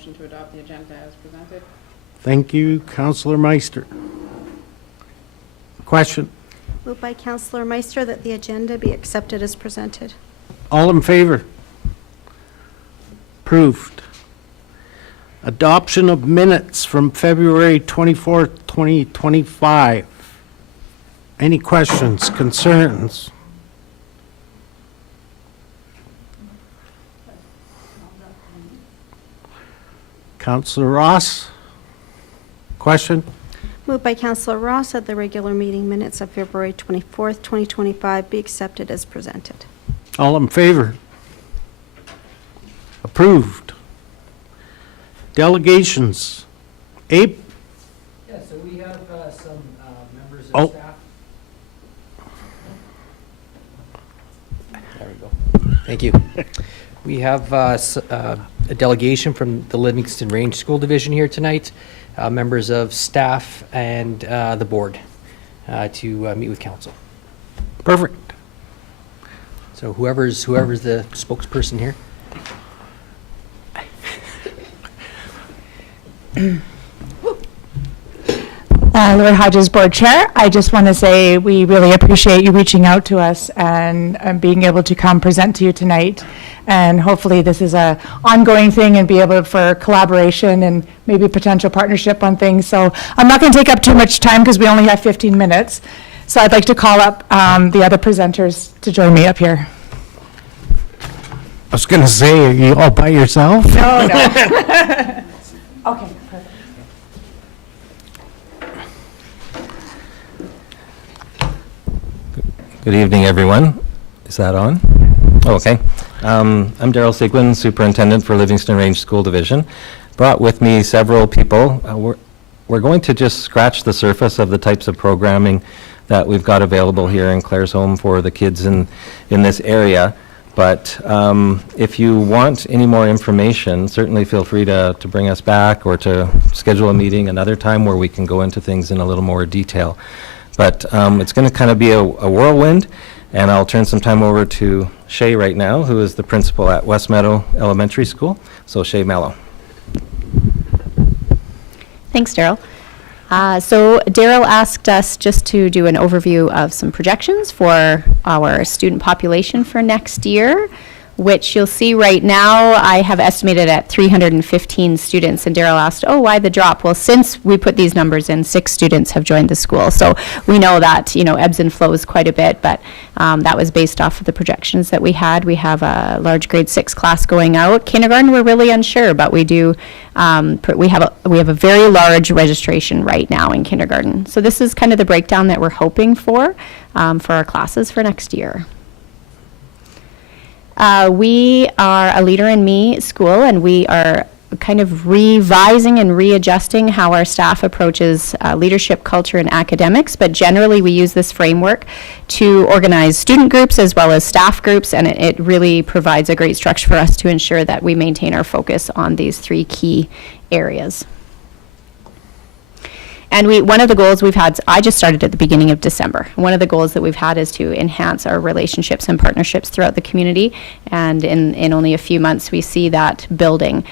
motion to adopt the agenda as presented. Thank you, Councillor Meister. Question? Moved by Councillor Meister that the agenda be accepted as presented. All in favor? Approved. Adoption of minutes from February 24th, 2025. Any questions, concerns? Councillor Ross? Question? Moved by Councillor Ross that the regular meeting minutes of February 24th, 2025 be accepted as presented. All in favor? Approved. Delegations. Abe? Yeah, so we have some members Oh. of staff. There we go. Thank you. We have a delegation from the Livingston Range School Division here tonight, members of staff and the board to meet with council. Perfect. So whoever's the spokesperson here. Lori Hodges, Board Chair. I just want to say we really appreciate you reaching out to us and being able to come present to you tonight. And hopefully this is a ongoing thing and be able for collaboration and maybe potential partnership on things. So I'm not going to take up too much time because we only have 15 minutes. So I'd like to call up the other presenters to join me up here. I was going to say, are you all by yourself? No, no. Okay, perfect. Good evening, everyone. Is that on? Oh, okay. I'm Daryl Sigwin, Superintendent for Livingston Range School Division. Brought with me several people. We're going to just scratch the surface of the types of programming that we've got available here in Claresholm for the kids in this area. But if you want any more information, certainly feel free to bring us back or to schedule a meeting another time where we can go into things in a little more detail. But it's going to kind of be a whirlwind, and I'll turn some time over to Shay right now, who is the principal at West Meadow Elementary School. So Shay Mello. Thanks, Daryl. So Daryl asked us just to do an overview of some projections for our student population for next year, which you'll see right now I have estimated at 315 students. And Daryl asked, oh, why the drop? Well, since we put these numbers in, 6 students have joined the school. So we know that, ebbs and flows quite a bit, but that was based off of the projections that we had. We have a large grade 6 class going out. Kindergarten, we're really unsure, but we do, we have a very large registration right now in kindergarten. So this is kind of the breakdown that we're hoping for our classes for next year. We are a Leader in Me school, and we are kind of revising and readjusting how our staff approaches leadership, culture, and academics. But generally, we use this framework to organize student groups as well as staff groups, and it really provides a great structure for us to ensure that we maintain our focus on these 3 key areas. And one of the goals we've had, I just started at the beginning of December. One of the goals that we've had is to enhance our relationships and partnerships throughout the community. And in only a few months, we see that building.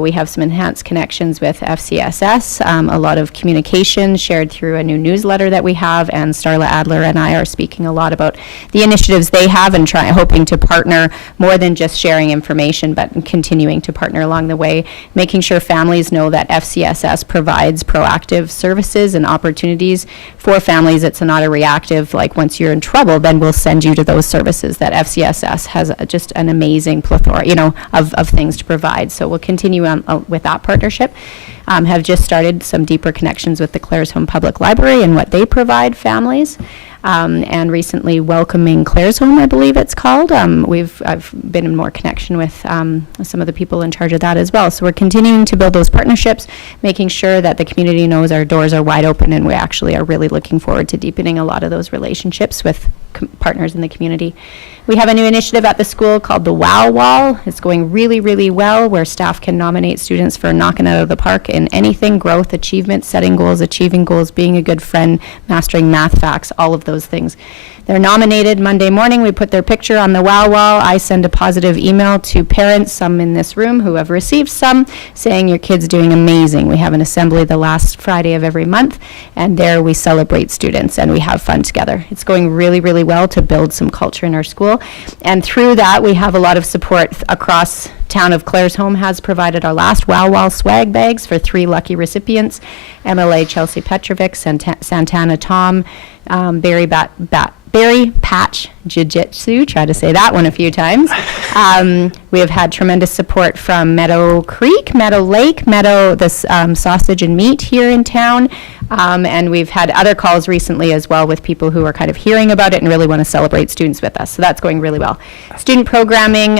We have some enhanced connections with FCSS, a lot of communication shared through a new newsletter that we have, and Starla Adler and I are speaking a lot about the initiatives they have and hoping to partner more than just sharing information, but continuing to partner along the way, making sure families know that FCSS provides proactive services and opportunities for families. It's not a reactive, like once you're in trouble, then we'll send you to those services. That FCSS has just an amazing plethora, of things to provide. So we'll continue on with that partnership. Have just started some deeper connections with the Claresholm Public Library and what they provide families. And recently welcoming Claresholm, I believe it's called. I've been in more connection with some of the people in charge of that as well. So we're continuing to build those partnerships, making sure that the community knows our doors are wide open, and we actually are really looking forward to deepening a lot of those relationships with partners in the community. We have a new initiative at the school called the WOW Wall. It's going really, really well, where staff can nominate students for knocking out of the park in anything: growth, achievement, setting goals, achieving goals, being a good friend, mastering math facts, all of those things. They're nominated Monday morning. We put their picture on the WOW wall. I send a positive email to parents, some in this room who have received some, saying your kid's doing amazing. We have an assembly the last Friday of every month, and there we celebrate students and we have fun together. It's going really, really well to build some culture in our school. And through that, we have a lot of support across town of Claresholm has provided our last WOW Wall swag bags for 3 lucky recipients: MLA Chelsea Petrovic, Santana Tom, Barry Patch Jiu-Jitsu, try to say that one a few times. We have had tremendous support from Meadow Creek, Meadow Lake, Sausage and Meat here in town. And we've had other calls recently as well with people who are kind of hearing about it and really want to celebrate students with us. So that's going really well. Student programming,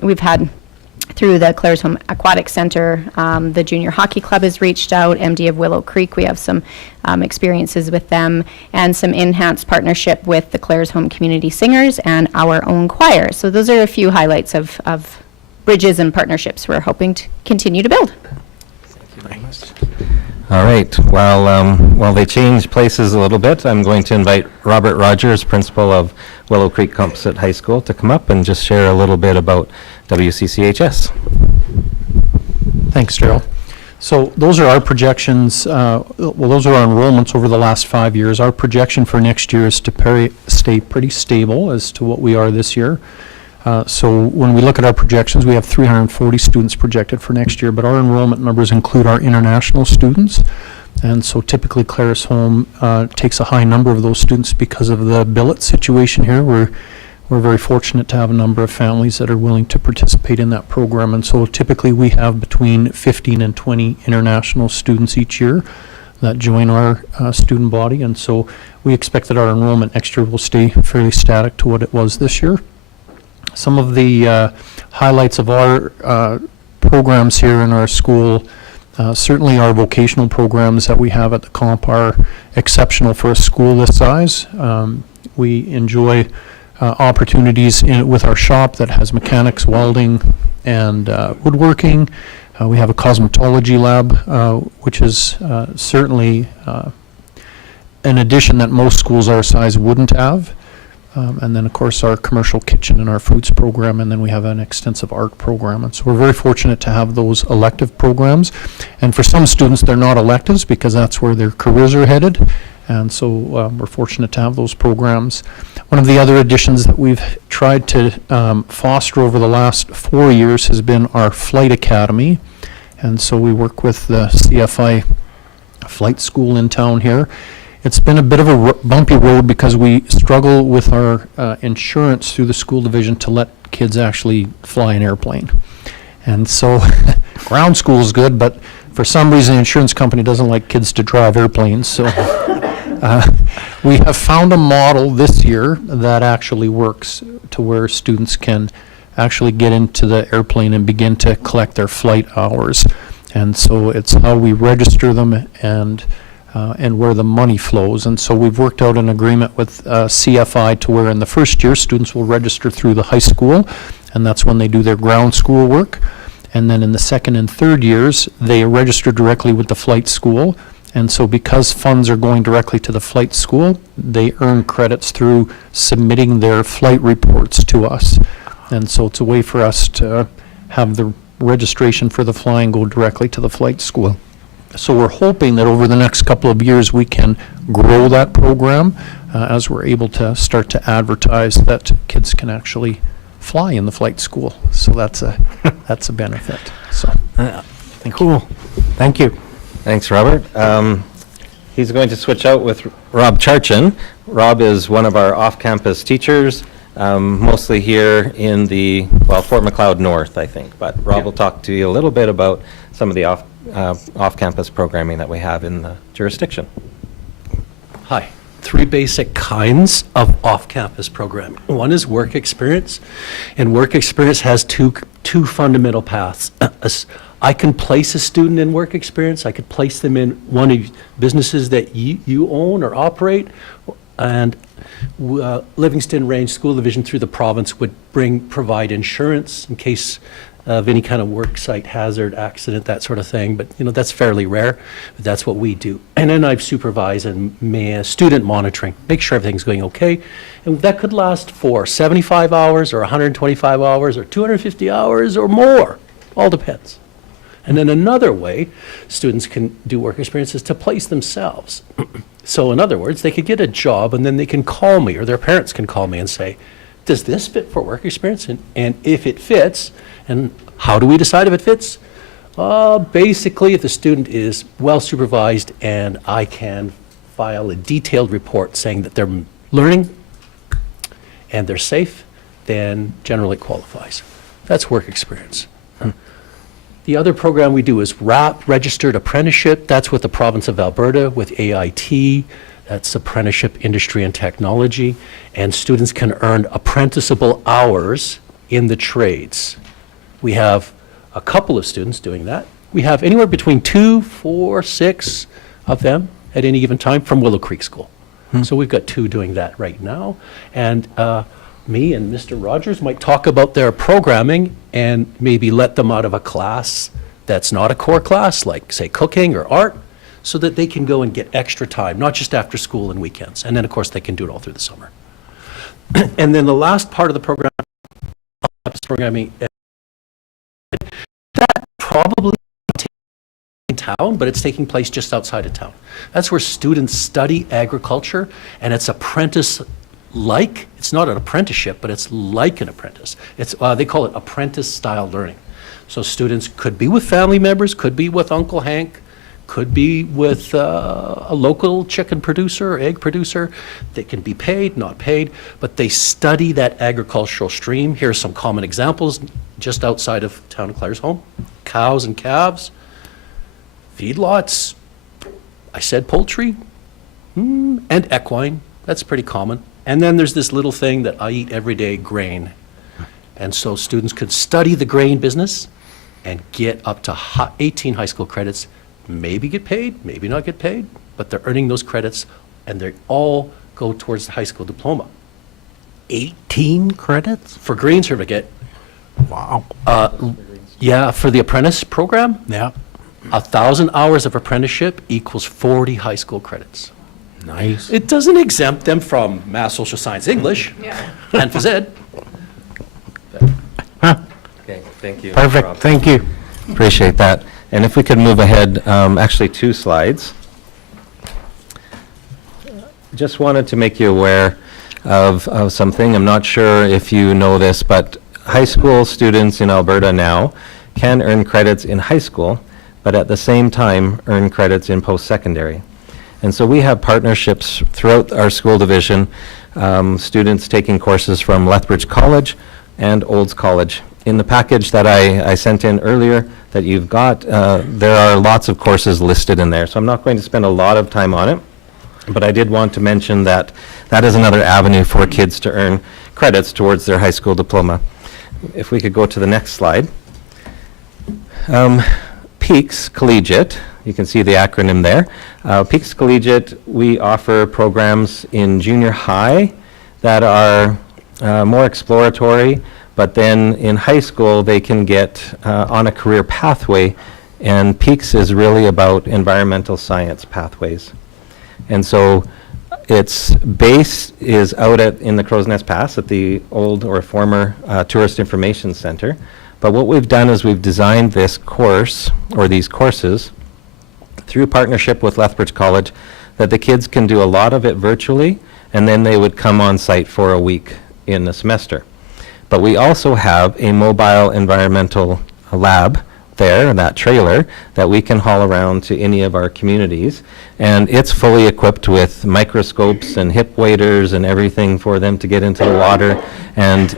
we've had through the Claresholm Aquatic Center, the Junior Hockey Club has reached out, MD of Willow Creek, we have some experiences with them, and some enhanced partnership with the Claresholm Community Singers and our own choir. So those are a few highlights of bridges and partnerships we're hoping to continue to build. All right, while they change places a little bit, I'm going to invite Robert Rogers, principal of Willow Creek Composite High School, to come up and just share a little bit about WCCHS. Thanks, Daryl. So those are our projections, those are our enrollments over the last 5 years. Our projection for next year is to stay pretty stable as to what we are this year. So when we look at our projections, we have 340 students projected for next year, but our enrollment numbers include our international students. And so typically Claresholm takes a high number of those students because of the billet situation here. We're very fortunate to have a number of families that are willing to participate in that program. And so typically we have between 15 and 20 international students each year that join our student body. And so we expect that our enrollment next year will stay fairly static to what it was this year. Some of the highlights of our programs here in our school, certainly our vocational programs that we have at the comp are exceptional for a school this size. We enjoy opportunities with our shop that has mechanics, welding, and woodworking. We have a cosmetology lab, which is certainly an addition that most schools our size wouldn't have. And then, of course, our commercial kitchen and our foods program, and then we have an extensive art program. And so we're very fortunate to have those elective programs. And for some students, they're not electives because that's where their careers are headed. And so we're fortunate to have those programs. One of the other additions that we've tried to foster over the last 4 years has been our flight academy. And so we work with the CFI flight school in town here. It's been a bit of a bumpy road because we struggle with our insurance through the school division to let kids actually fly an airplane. And so ground school is good, but for some reason the insurance company doesn't like kids to drive airplanes. So we have found a model this year that actually works to where students can actually get into the airplane and begin to collect their flight hours. And so it's how we register them and where the money flows. And so we've worked out an agreement with CFI to where in the first year students will register through the high school, and that's when they do their ground school work. And then in the second and third years, they register directly with the flight school. And so because funds are going directly to the flight school, they earn credits through submitting their flight reports to us. And so it's a way for us to have the registration for the flying go directly to the flight school. So we're hoping that over the next couple of years we can grow that program as we're able to start to advertise that kids can actually fly in the flight school. So that's a benefit. So Cool. Thank you. Thanks, Robert. He's going to switch out with Rob Charchin. Rob is one of our off-campus teachers, mostly here in the, Fort McLeod North, I think. But Rob will talk to you a little bit about some of the off-campus programming that we have in the jurisdiction. Hi. 3 basic kinds of off-campus programming. One is work experience, and work experience has two fundamental paths. I can place a student in work experience. I could place them in one of businesses that you own or operate, and Livingston Range School Division through the province would provide insurance in case of any kind of work site hazard, accident, that sort of thing. But, that's fairly rare, but that's what we do. And then I've supervised and student monitoring, make sure everything's going okay. And that could last for 75 hours or 125 hours or 250 hours or more. All depends. And then another way students can do work experience is to place themselves. So in other words, they could get a job and then they can call me, or their parents can call me and say, does this fit for work experience? And if it fits, and how do we decide if it fits? Basically, if the student is well supervised and I can file a detailed report saying that they're learning and they're safe, then generally it qualifies. That's work experience. The other program we do is RAP, Registered Apprenticeship. That's with the province of Alberta, with AIT. That's Apprenticeship Industry and Technology. And students can earn apprenticeable hours in the trades. We have a couple of students doing that. We have anywhere between 2, 4, 6 of them at any given time from Willow Creek School. So we've got 2 doing that right now. And me and Mr. Rogers might talk about their programming and maybe let them out of a class that's not a core class, like, say, cooking or art, so that they can go and get extra time, not just after school and weekends. And then, of course, they can do it all through the summer. And then the last part of the program, programming, that probably in town, but it's taking place just outside of town. That's where students study agriculture, and it's apprentice-like. It's not an apprenticeship, but it's like an apprentice. It's they call it apprentice-style learning. So students could be with family members, could be with Uncle Hank, could be with a local chicken producer or egg producer. They can be paid, not paid, but they study that agricultural stream. Here are some common examples just outside of town of Claresholm. Cows and calves, feedlots, I said poultry, and equine. That's pretty common. And then there's this little thing that I eat every day, grain. And so students could study the grain business and get up to 18 high school credits, maybe get paid, maybe not get paid, but they're earning those credits, and they all go towards the high school diploma. 18 credits? For green certificate, Wow. yeah, for the apprentice program, Yeah. 1,000 hours of apprenticeship equals 40 high school credits. Nice. It doesn't exempt them from math, social science, English, and phys ed. Okay, thank you. Perfect. Rob. Thank you. Appreciate that. And if we could move ahead, actually 2 slides. Just wanted to make you aware of something. I'm not sure if you know this, but high school students in Alberta now can earn credits in high school, but at the same time earn credits in post-secondary. And so we have partnerships throughout our school division, students taking courses from Lethbridge College and Olds College. In the package that I sent in earlier that you've got, there are lots of courses listed in there. So I'm not going to spend a lot of time on it, but I did want to mention that that is another avenue for kids to earn credits towards their high school diploma. If we could go to the next slide. Peaks Collegiate, you can see the acronym there. Peaks Collegiate, we offer programs in junior high that are more exploratory, but then in high school they can get on a career pathway, and Peaks is really about environmental science pathways. And so its base is out in the Crow's Nest Pass at the old or former Tourist Information Center. But what we've done is we've designed this course, or these courses, through partnership with Lethbridge College, that the kids can do a lot of it virtually, and then they would come on site for a week in the semester. But we also have a mobile environmental lab there, that trailer, that we can haul around to any of our communities. And it's fully equipped with microscopes and hip waders and everything for them to get into the water and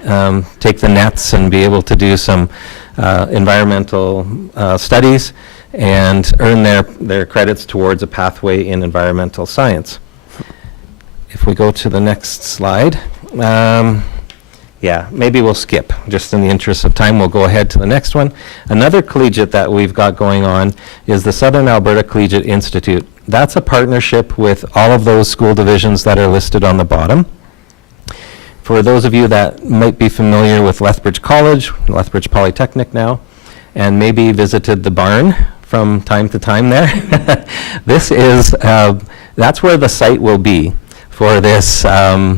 take the nets and be able to do some environmental studies and earn their credits towards a pathway in environmental science. If we go to the next slide. Yeah, maybe we'll skip, just in the interest of time. We'll go ahead to the next one. Another collegiate that we've got going on is the Southern Alberta Collegiate Institute. That's a partnership with all of those school divisions that are listed on the bottom. For those of you that might be familiar with Lethbridge College, Lethbridge Polytechnic now, and maybe visited the barn from time to time there, this is, that's where the site will be for this,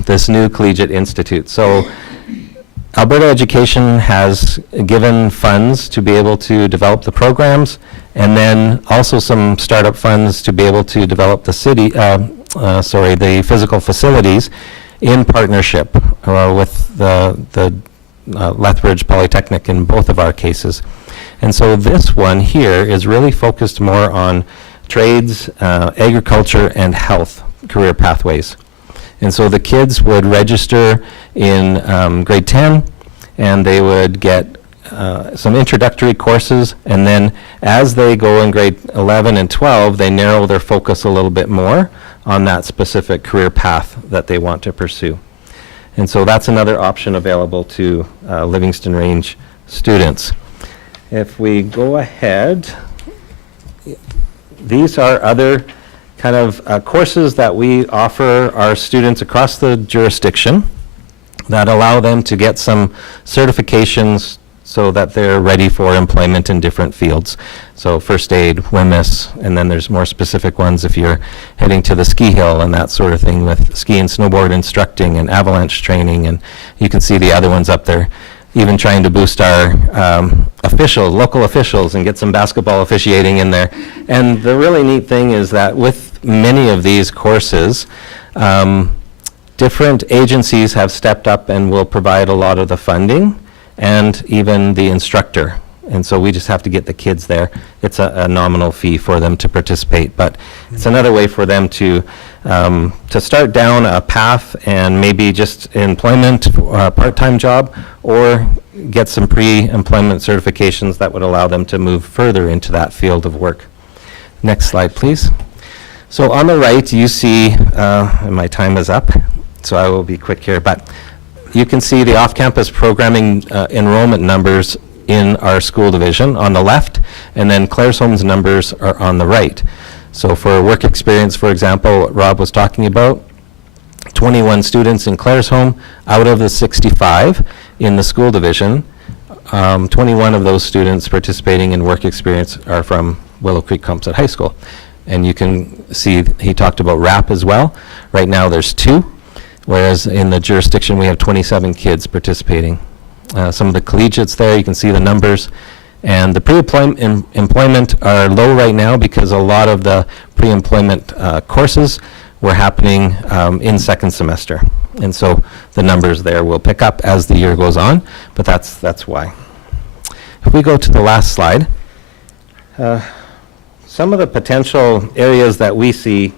this new collegiate institute. So Alberta Education has given funds to be able to develop the programs, and then also some startup funds to be able to develop the the physical facilities in partnership with the Lethbridge Polytechnic in both of our cases. And so this one here is really focused more on trades, agriculture, and health career pathways. And so the kids would register in grade 10, and they would get some introductory courses, and then as they go in grade 11 and 12, they narrow their focus a little bit more on that specific career path that they want to pursue. And so that's another option available to Livingston Range students. If we go ahead, these are other kind of courses that we offer our students across the jurisdiction that allow them to get some certifications so that they're ready for employment in different fields. So first aid, WMIS, and then there's more specific ones if you're heading to the ski hill and that sort of thing with ski and snowboard instructing and avalanche training, and you can see the other ones up there. Even trying to boost our local officials and get some basketball officiating in there. And the really neat thing is that with many of these courses, different agencies have stepped up and will provide a lot of the funding and even the instructor. And so we just have to get the kids there. It's a nominal fee for them to participate, but it's another way for them to start down a path and maybe just employment, part-time job, or get some pre-employment certifications that would allow them to move further into that field of work. Next slide, please. So on the right, you see, and my time is up, so I will be quick here, but you can see the off-campus programming enrollment numbers in our school division on the left, and then Claresholm's numbers are on the right. So for work experience, for example, what Rob was talking about, 21 students in Claresholm out of the 65 in the school division. 21 of those students participating in work experience are from Willow Creek Composite High School. And you can see he talked about RAP as well. Right now there's 2, whereas in the jurisdiction we have 27 kids participating. Some of the collegiates there, you can see the numbers. And the pre-employment are low right now because a lot of the pre-employment courses were happening in second semester. And so the numbers there will pick up as the year goes on, but that's why. If we go to the last slide, some of the potential areas that we see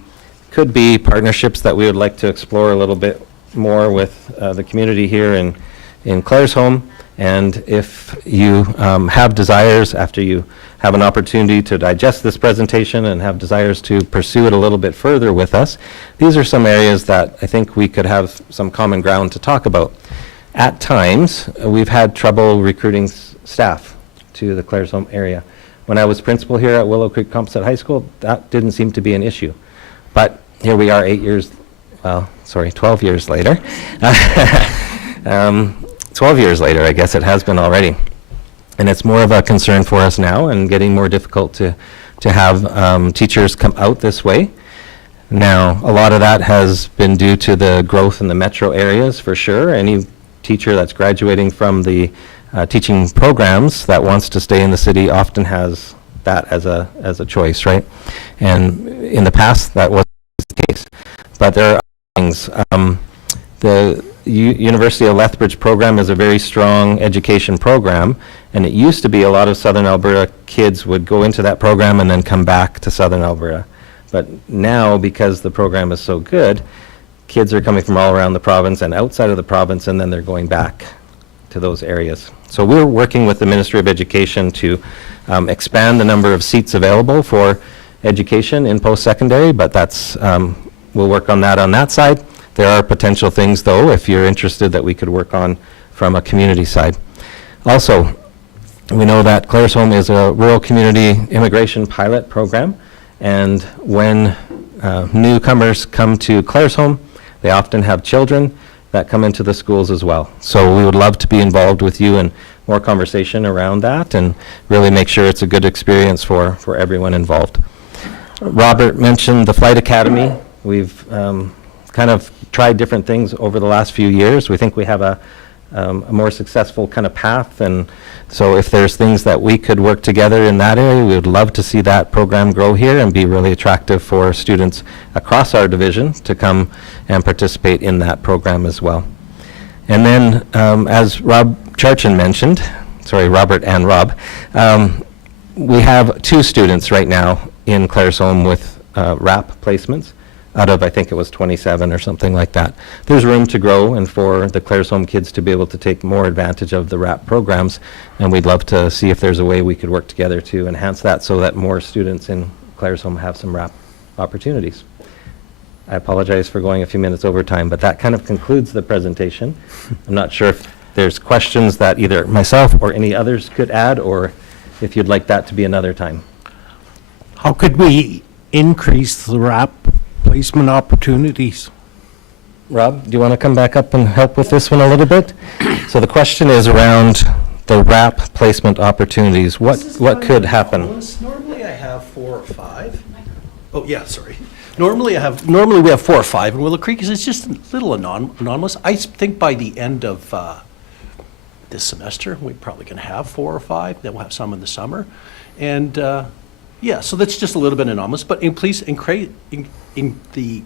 could be partnerships that we would like to explore a little bit more with the community here in Claresholm. And if you have desires, after you have an opportunity to digest this presentation and have desires to pursue it a little bit further with us, these are some areas that I think we could have some common ground to talk about. At times, we've had trouble recruiting staff to the Claresholm area. When I was principal here at Willow Creek Composite High School, that didn't seem to be an issue. But here we are 12 years later. 12 years later, I guess it has been already. And it's more of a concern for us now and getting more difficult to have teachers come out this way. Now, a lot of that has been due to the growth in the metro areas, for sure. Any teacher that's graduating from the teaching programs that wants to stay in the city often has that as a choice, right? And in the past, that wasn't the case. But there are things. The University of Lethbridge program is a very strong education program, and it used to be a lot of Southern Alberta kids would go into that program and then come back to Southern Alberta. But now, because the program is so good, kids are coming from all around the province and outside of the province, and then they're going back to those areas. So we're working with the Ministry of Education to expand the number of seats available for education in post-secondary, but that's, we'll work on that side. There are potential things, though, if you're interested, that we could work on from a community side. Also, we know that Claresholm is a rural community immigration pilot program, and when newcomers come to Claresholm, they often have children, that come into the schools as well. So we would love to be involved with you in more conversation around that and really make sure it's a good experience for everyone involved. Robert mentioned the Flight Academy. We've kind of tried different things over the last few years. We think we have a more successful kind of path, and so if there's things that we could work together in that area, we would love to see that program grow here and be really attractive for students across our division to come and participate in that program as well. And then, as Rob Charchin mentioned, sorry, Robert and Rob, we have 2 students right now in Claresholm with RAP placements out of, I think it was 27 or something like that. There's room to grow and for the Claresholm kids to be able to take more advantage of the RAP programs, and we'd love to see if there's a way we could work together to enhance that so that more students in Claresholm have some RAP opportunities. I apologize for going a few minutes over time, but that kind of concludes the presentation. I'm not sure if there's questions that either myself or any others could add, or if you'd like that to be another time. How could we increase the RAP placement opportunities? Rob, do you want to come back up and help with this one a little bit? So the question is around the RAP placement opportunities. What could happen? Normally I have 4 or 5. Oh, yeah, sorry. Normally we have 4 or 5 in Willow Creek, because it's just a little anonymous. I think by the end of this semester, we're probably going to have 4 or 5. Then we'll have some in the summer. And yeah, so that's just a little bit anonymous. But please, in the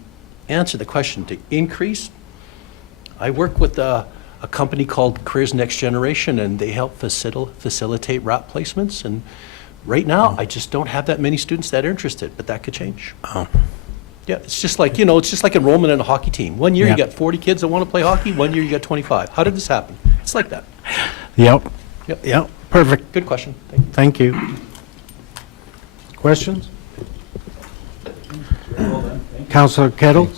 answer the question to increase, I work with a company called Careers Next Generation, and they help facilitate RAP placements. And right now, I just don't have that many students that are interested, but that could change. Oh. Yeah, it's just like, it's just like enrollment in a hockey team. One year you Yeah. got 40 kids that want to play hockey, one year you got 25. How did this happen? It's like that. Yep. Yep. Yep, perfect. Good question. Thank you. Questions? Councillor Kettle?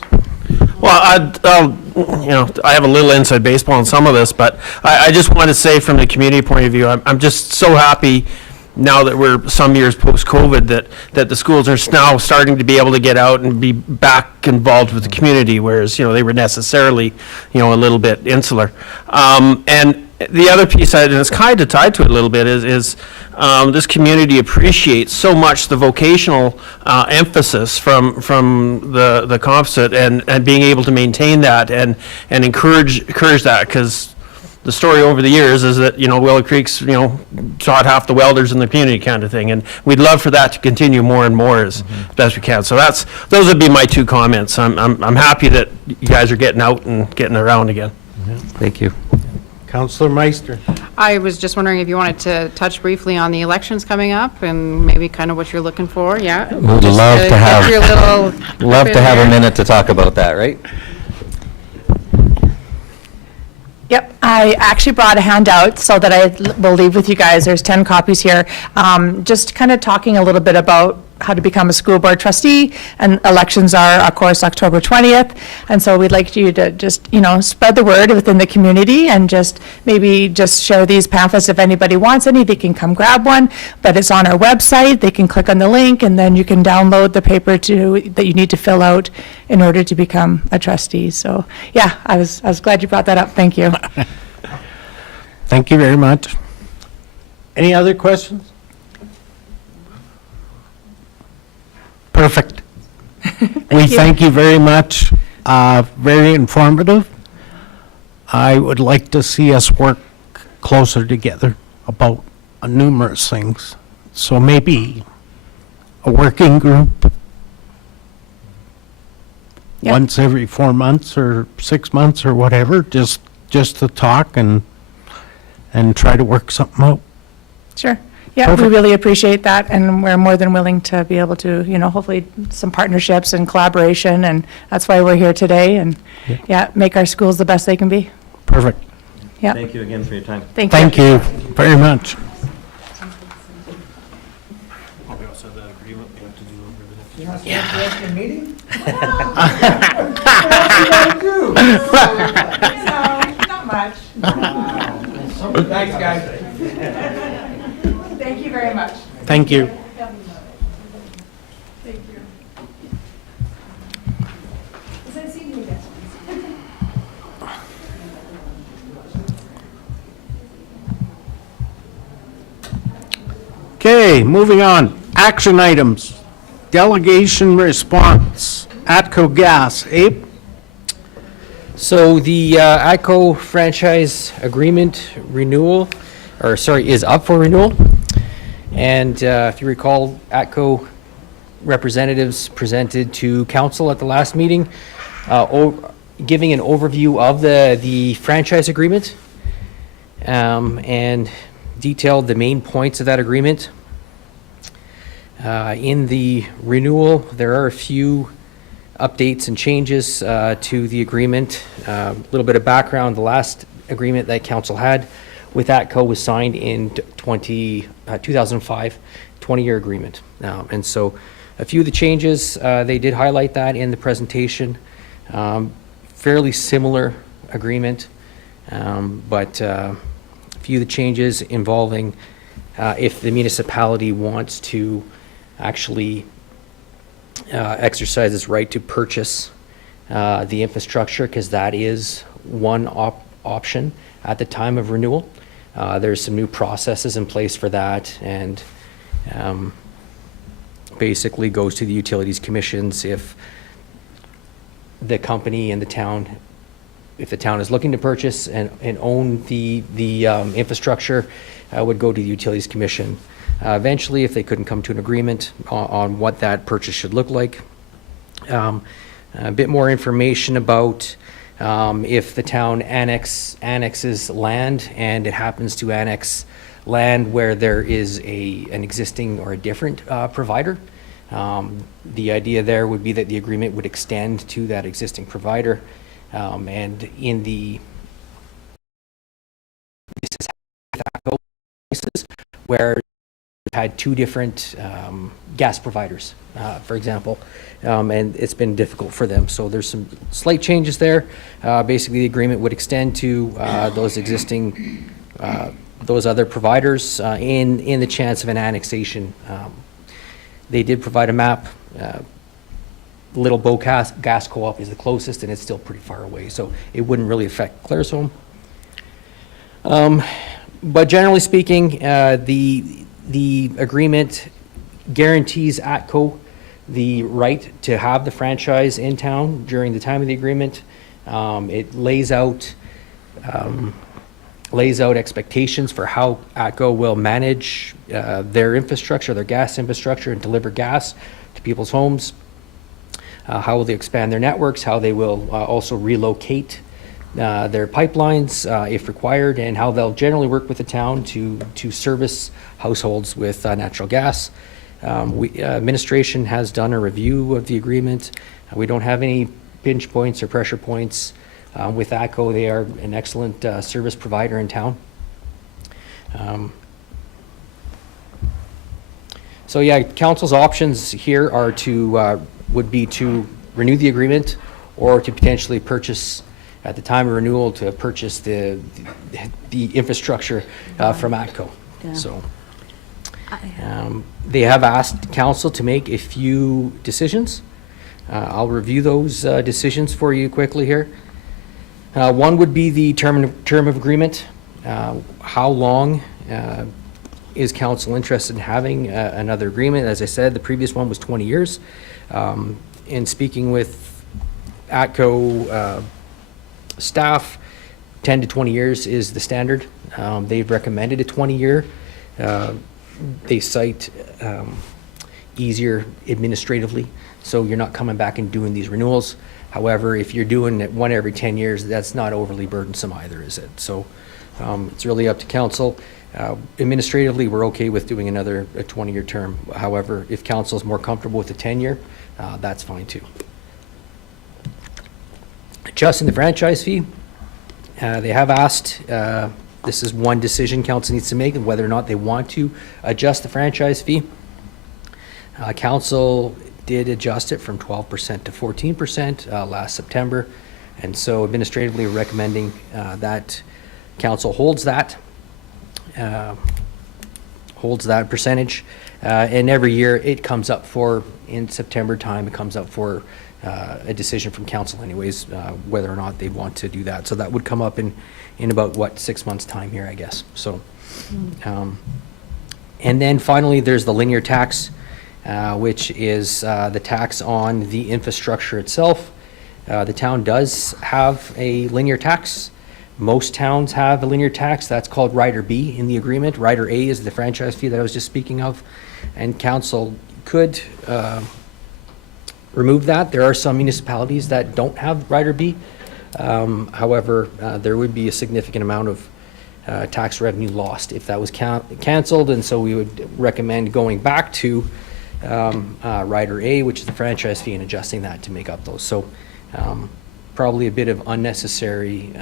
Well, I have a little inside baseball on some of this, but I just want to say from the community point of view, I'm just so happy now that we're some years post-COVID that the schools are now starting to be able to get out and be back involved with the community, whereas, they were necessarily, a little bit insular. And the other piece, and it's kind of tied to it a little bit, is this community appreciates so much the vocational emphasis from the composite and being able to maintain that and encourage that, because the story over the years is that, Willow Creek's, taught half the welders in the community kind of thing, and we'd love for that to continue more and more as best we can. So those would be my 2 comments. I'm happy that you guys are getting out and getting around again. Thank you. Councillor Meister? I was just wondering if you wanted to touch briefly on the elections coming up and maybe kind of what you're looking for, yeah? We'd Just love to get have- your little Love clip to in have a there. minute to talk about that, right? Yep, I actually brought a handout so that I will leave with you guys. There's 10 copies here. Just kind of talking a little bit about how to become a school board trustee, and elections are, of course, October 20th. And so we'd like you to just, spread the word within the community and just maybe just share these pamphlets. If anybody wants any, they can come grab one, but it's on our website. They can click on the link, and then you can download the paper that you need to fill out in order to become a trustee. So, yeah, I was glad you brought that up. Thank you. Thank you very much. Any other questions? Perfect. We thank you very much. Very informative. I would like to see us work closer together about numerous things. So maybe a working group Yep. once every 4 months or 6 months or whatever, just to talk and try to work something out. Sure. Yeah, we Perfect. really appreciate that, and we're more than willing to be able to, hopefully some partnerships and collaboration, and that's why we're here today, and, make our schools the best they can be. Perfect. Yeah, Thank you again for your time. thank you. Thank you very much. Not much. Thanks, guys. Thank you very much. Thank you. Thank you. Is that seeing you again? Okay, moving on. Action items. Delegation response. Atco Gas. Abe? So the ATCO franchise agreement renewal, is up for renewal. And if you recall, ATCO representatives presented to council at the last meeting, giving an overview of the franchise agreement, and detailed the main points of that agreement. In the renewal, there are a few updates and changes to the agreement. A little bit of background, the last agreement that council had with ATCO was signed in 2005, 20-year agreement. And so a few of the changes, they did highlight that in the presentation. Fairly similar agreement, but a few of the changes involving if the municipality wants to actually exercise its right to purchase the infrastructure, because that is one option at the time of renewal. There's some new processes in place for that, and basically goes to the utilities commissions if the company and the town, if the town is looking to purchase and own the infrastructure, would go to the utilities commission. Eventually, if they couldn't come to an agreement on what that purchase should look like. A bit more information about if the town annexes land and it happens to annex land where there is an existing or a different provider. The idea there would be that the agreement would extend to that existing provider. And in the cases where we've had two different gas providers, for example, and it's been difficult for them. So there's some slight changes there. Basically, the agreement would extend to those existing, those other providers in the chance of an annexation. They did provide a map. Little Bow Gas Co-op is the closest, and it's still pretty far away, so it wouldn't really affect Claresholm. But generally speaking, the agreement guarantees ATCO the right to have the franchise in town during the time of the agreement. It lays out expectations for how ATCO will manage their infrastructure, their gas infrastructure, and deliver gas to people's homes. How will they expand their networks, how they will also relocate their pipelines if required, and how they'll generally work with the town to service households with natural gas. Administration has done a review of the agreement. We don't have any pinch points or pressure points with ATCO. They are an excellent service provider in town. So yeah, council's options here are would be to renew the agreement, or to potentially purchase at the time of renewal, to purchase the infrastructure from ATCO. Yeah. So they have asked council to make a few decisions. I'll review those decisions for you quickly here. One would be the term of agreement. How long is council interested in having another agreement? As I said, the previous one was 20 years. In speaking with ATCO staff, 10 to 20 years is the standard. They've recommended a 20-year. They cite easier administratively, so you're not coming back and doing these renewals. However, if you're doing it one every 10 years, that's not overly burdensome either, is it? So it's really up to council. Administratively, we're okay with doing a 20-year term. However, if council is more comfortable with the 10-year, that's fine too. Adjusting the franchise fee. They have asked, this is one decision council needs to make, whether or not they want to adjust the franchise fee. Council did adjust it from 12% to 14% last September, and so administratively we're recommending that council holds that percentage, and every year it comes up in September time, it comes up for a decision from council anyways, whether or not they want to do that. So that would come up in about 6 months time here, I guess. So And then finally, there's the linear tax, which is the tax on the infrastructure itself. The town does have a linear tax. Most towns have a linear tax. That's called Rider B in the agreement. Rider A is the franchise fee that I was just speaking of. And council could remove that. There are some municipalities that don't have Rider B. However, there would be a significant amount of tax revenue lost if that was canceled, and so we would recommend going back to Rider A, which is the franchise fee, and adjusting that to make up those. So probably a bit of unnecessary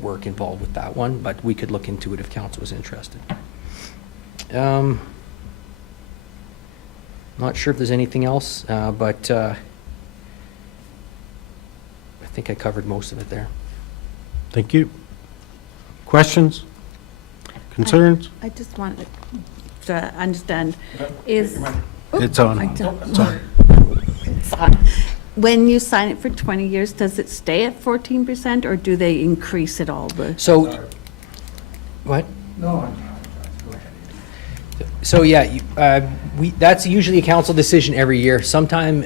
work involved with that one, but we could look into it if council was interested. Not sure if there's anything else, but I think I covered most of it there. Thank you. Questions? Concerns? I just wanted to understand, is... It's on. It's on. When you sign it for 20 years, does it stay at 14%, or do they increase it all the? So, what? So, yeah, that's usually a council decision every year. Sometime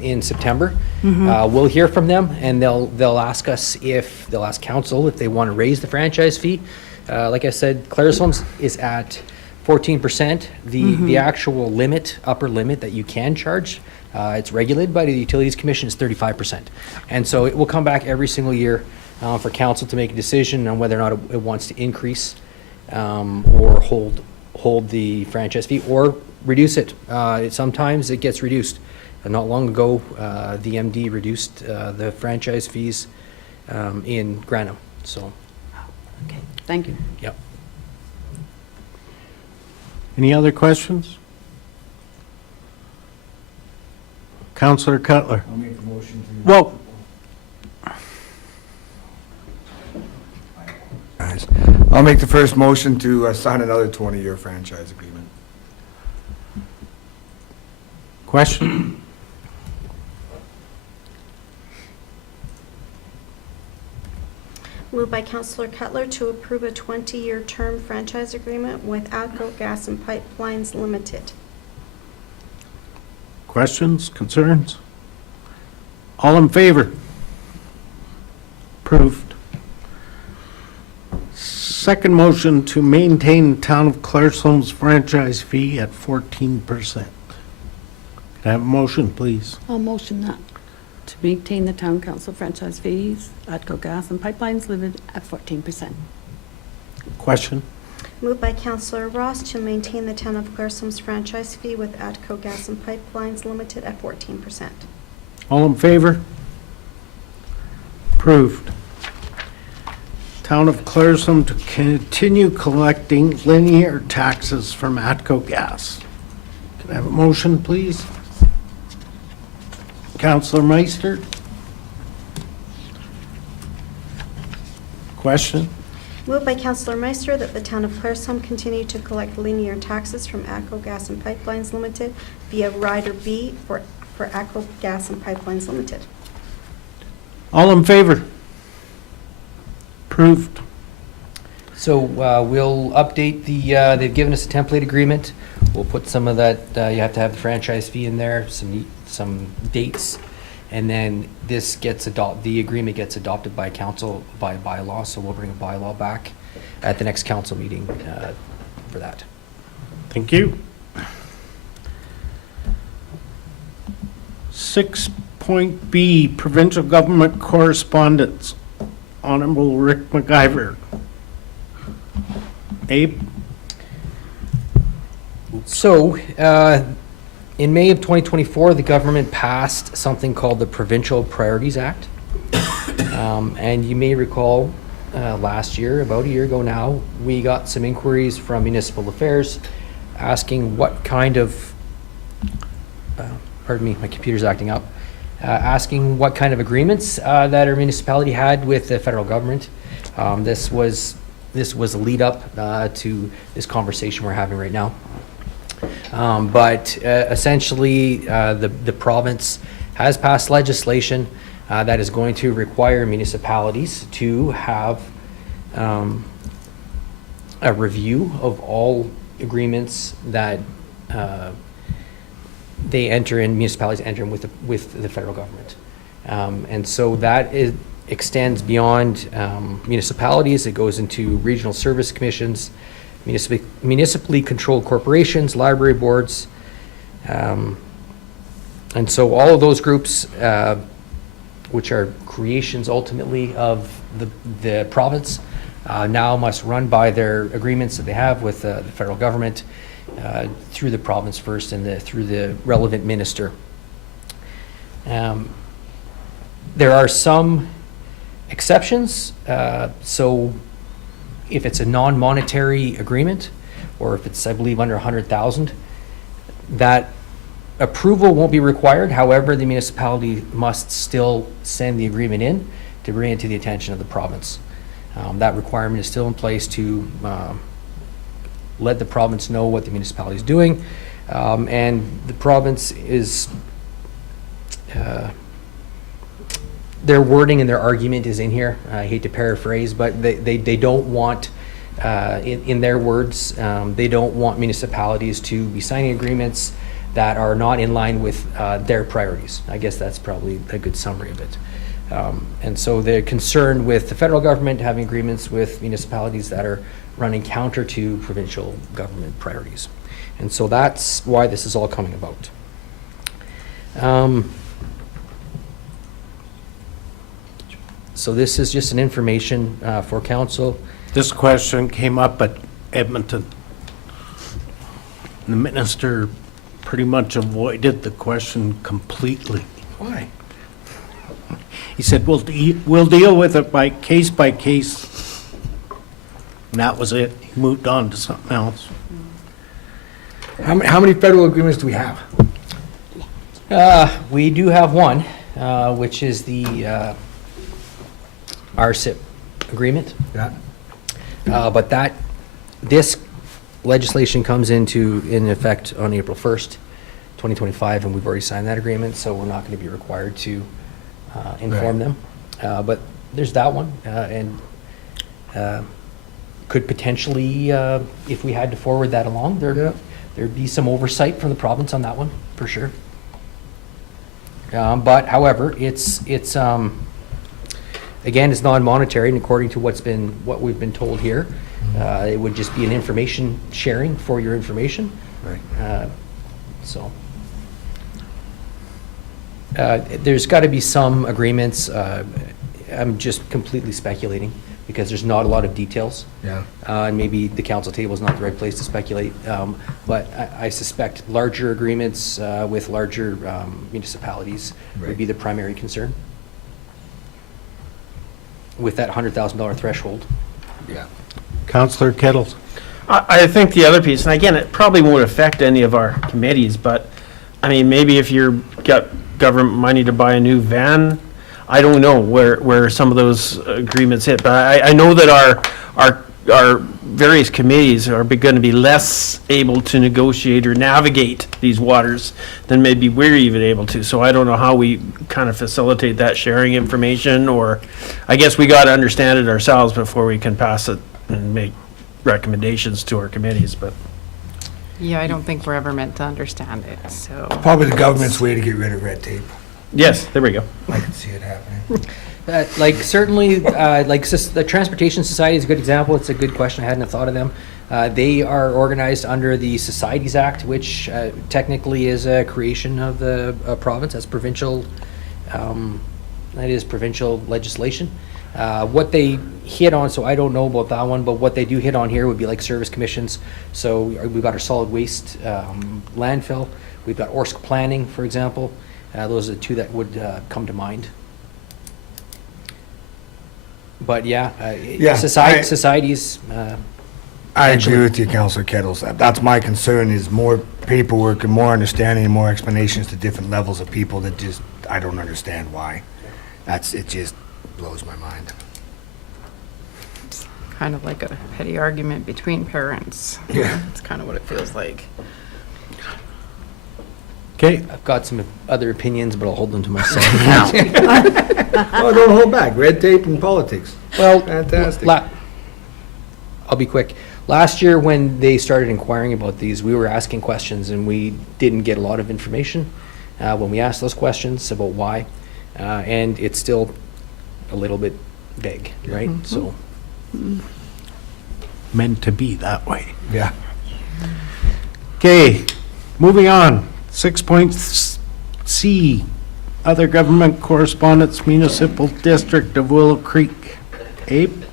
in September, we'll hear from them, and they'll ask us they'll ask council if they want to raise the franchise fee. Like I said, Claresholm is at 14%. The actual limit, upper limit that you can charge, it's regulated by the Utilities Commission, is 35%. And so it will come back every single year for council to make a decision on whether or not it wants to increase or hold the franchise fee or reduce it. Sometimes it gets reduced. Not long ago, the MD reduced the franchise fees in Grantham. So, Okay, thank you. yep. Any other questions? Councillor Cutler. I'll make the motion to. Whoa. I'll make the first motion to sign another 20-year franchise agreement. Question? Moved by Councillor Cutler to approve a 20-year term franchise agreement with ATCO Gas and Pipelines Limited. Questions? Concerns? All in favor? Approved. Second motion to maintain Town of Claresholm's franchise fee at 14%. Can I have a motion, please? I'll motion that, to maintain the town council franchise fees, ATCO Gas and Pipelines Limited at 14%. Question? Moved by Councillor Ross to maintain the Town of Claresholm's franchise fee with ATCO Gas and Pipelines Limited at 14%. All in favor? Approved. Town of Claresholm to continue collecting linear taxes from ATCO Gas. Can I have a motion, please? Councillor Meister? Question? Moved by Councillor Meister that the Town of Claresholm continue to collect linear taxes from ATCO Gas and Pipelines Limited via Rider B for ATCO Gas and Pipelines Limited. All in favor? Approved. So we'll update they've given us a template agreement. We'll put some of that, you have to have the franchise fee in there, some dates, and then the agreement gets adopted by council by bylaw, so we'll bring a bylaw back at the next council meeting for that. Thank you. 6.B, Provincial Government Correspondence. Honorable Rick McIver. Abe? So, in May of 2024, the government passed something called the Provincial Priorities Act. And you may recall last year, about a year ago now, we got some inquiries from Municipal Affairs asking what kind of, pardon me, my computer's acting up, asking what kind of agreements that our municipality had with the federal government. This was a lead up to this conversation we're having right now. But essentially, the province has passed legislation that is going to require municipalities to have a review of all agreements that municipalities enter in with the federal government. And so that extends beyond municipalities. It goes into regional service commissions, municipally controlled corporations, library boards. And so all of those groups, which are creations ultimately of the province, now must run by their agreements that they have with the federal government through the province first and through the relevant minister. There are some exceptions. So if it's a non-monetary agreement, or if it's, I believe, under 100,000, that approval won't be required. However, the municipality must still send the agreement in to bring it to the attention of the province. That requirement is still in place to let the province know what the municipality is doing. And the province is, their wording and their argument is in here. I hate to paraphrase, but they don't want, in their words, they don't want municipalities to be signing agreements that are not in line with their priorities. I guess that's probably a good summary of it. And so they're concerned with the federal government having agreements with municipalities that are running counter to provincial government priorities. And so that's why this is all coming about. So this is just an information for council. This question came up at Edmonton. The minister pretty much avoided the question completely. Why? He said, we'll deal with it by case. And that was it. He moved on to something else. How many federal agreements do we have? We do have one, which is the RCIP agreement. Yeah. But this legislation comes in effect on April 1st, 2025, and we've already signed that agreement, so we're not going to be required to inform them. But there's that one, and could potentially, if we had to forward that along, there'd be some oversight from the province on that one, for sure. But however, it's again, it's non-monetary, and according to what we've been told here, it would just be an information sharing for your information. Right. So there's got to be some agreements. I'm just completely speculating because there's not a lot of details. Yeah. And maybe the council table is not the right place to speculate. But I suspect larger agreements with larger municipalities would be the primary concern with that $100,000 threshold. Yeah. Councillor Kettles. I think the other piece, and again, it probably won't affect any of our committees, but, I mean, maybe if you've got government money to buy a new van, I don't know where some of those agreements hit, but I know that our various committees are going to be less able to negotiate or navigate these waters than maybe we're even able to. So I don't know how we kind of facilitate that sharing information, or I guess we got to understand it ourselves before we can pass it and make recommendations to our committees, but. Yeah, I don't think we're ever meant to understand it, so. Probably the government's way to get rid of red tape. Yes, there we go. I can see it happening. Like certainly, the Transportation Society is a good example. It's a good question. I hadn't thought of them. They are organized under the Societies Act, which technically is a creation of the province. That's provincial. That is provincial legislation. What they hit on, so I don't know about that one, but what they do hit on here would be like service commissions. So we've got our solid waste landfill. We've got ORSC planning, for example. Those are the two that would come to mind. But societies. I agree with you, Councillor Kettles. That's my concern, is more paperwork and more understanding and more explanations to different levels of people that just, I don't understand why. It just blows my mind. It's kind of like a petty argument between parents. Yeah. It's kind of what it feels like. Okay. I've got some other opinions, but I'll hold them to myself. Oh, don't hold back. Red tape and politics. Well, Fantastic. I'll be quick. last year, when they started inquiring about these, we were asking questions, and we didn't get a lot of information when we asked those questions about why. And it's still a little bit vague, right? So, Meant to be that way. Yeah. Okay, moving on. 6.C, other government correspondence, municipal district of Willow Creek. Abe?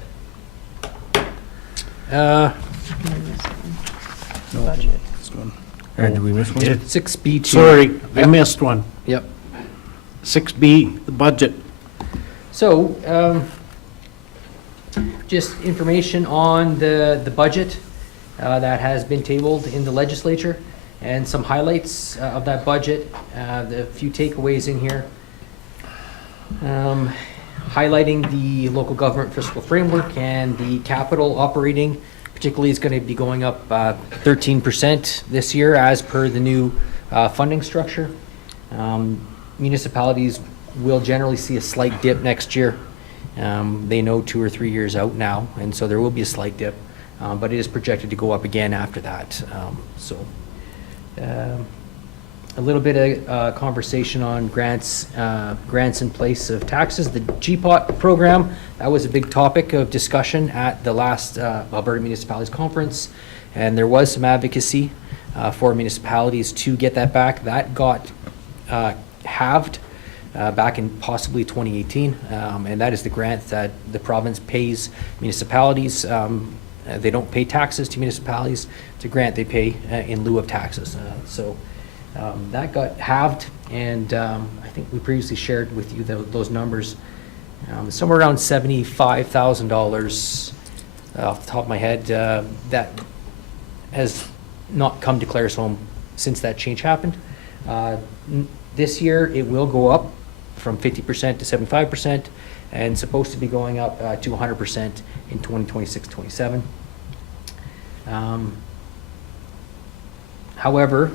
Budget. Did we miss one? 6B2. Sorry, I missed one. Yep. 6B, the budget. So, just information on the budget that has been tabled in the legislature, and some highlights of that budget, the few takeaways in here. Highlighting the local government fiscal framework and the capital operating, particularly is going to be going up 13% this year as per the new funding structure. Municipalities will generally see a slight dip next year. They know 2 or 3 years out now, and so there will be a slight dip, but it is projected to go up again after that. A little bit of conversation on grants in place of taxes. The GPOT program, that was a big topic of discussion at the last Alberta Municipalities Conference, and there was some advocacy for municipalities to get that back. That got halved back in possibly 2018, and that is the grant that the province pays municipalities. They don't pay taxes to municipalities. It's a grant they pay in lieu of taxes. That got halved, and I think we previously shared with you those numbers. Somewhere around $75,000 off the top of my head that has not come to Claresholm since that change happened. This year, it will go up from 50% to 75%, and supposed to be going up to 100% in 2026-27. However,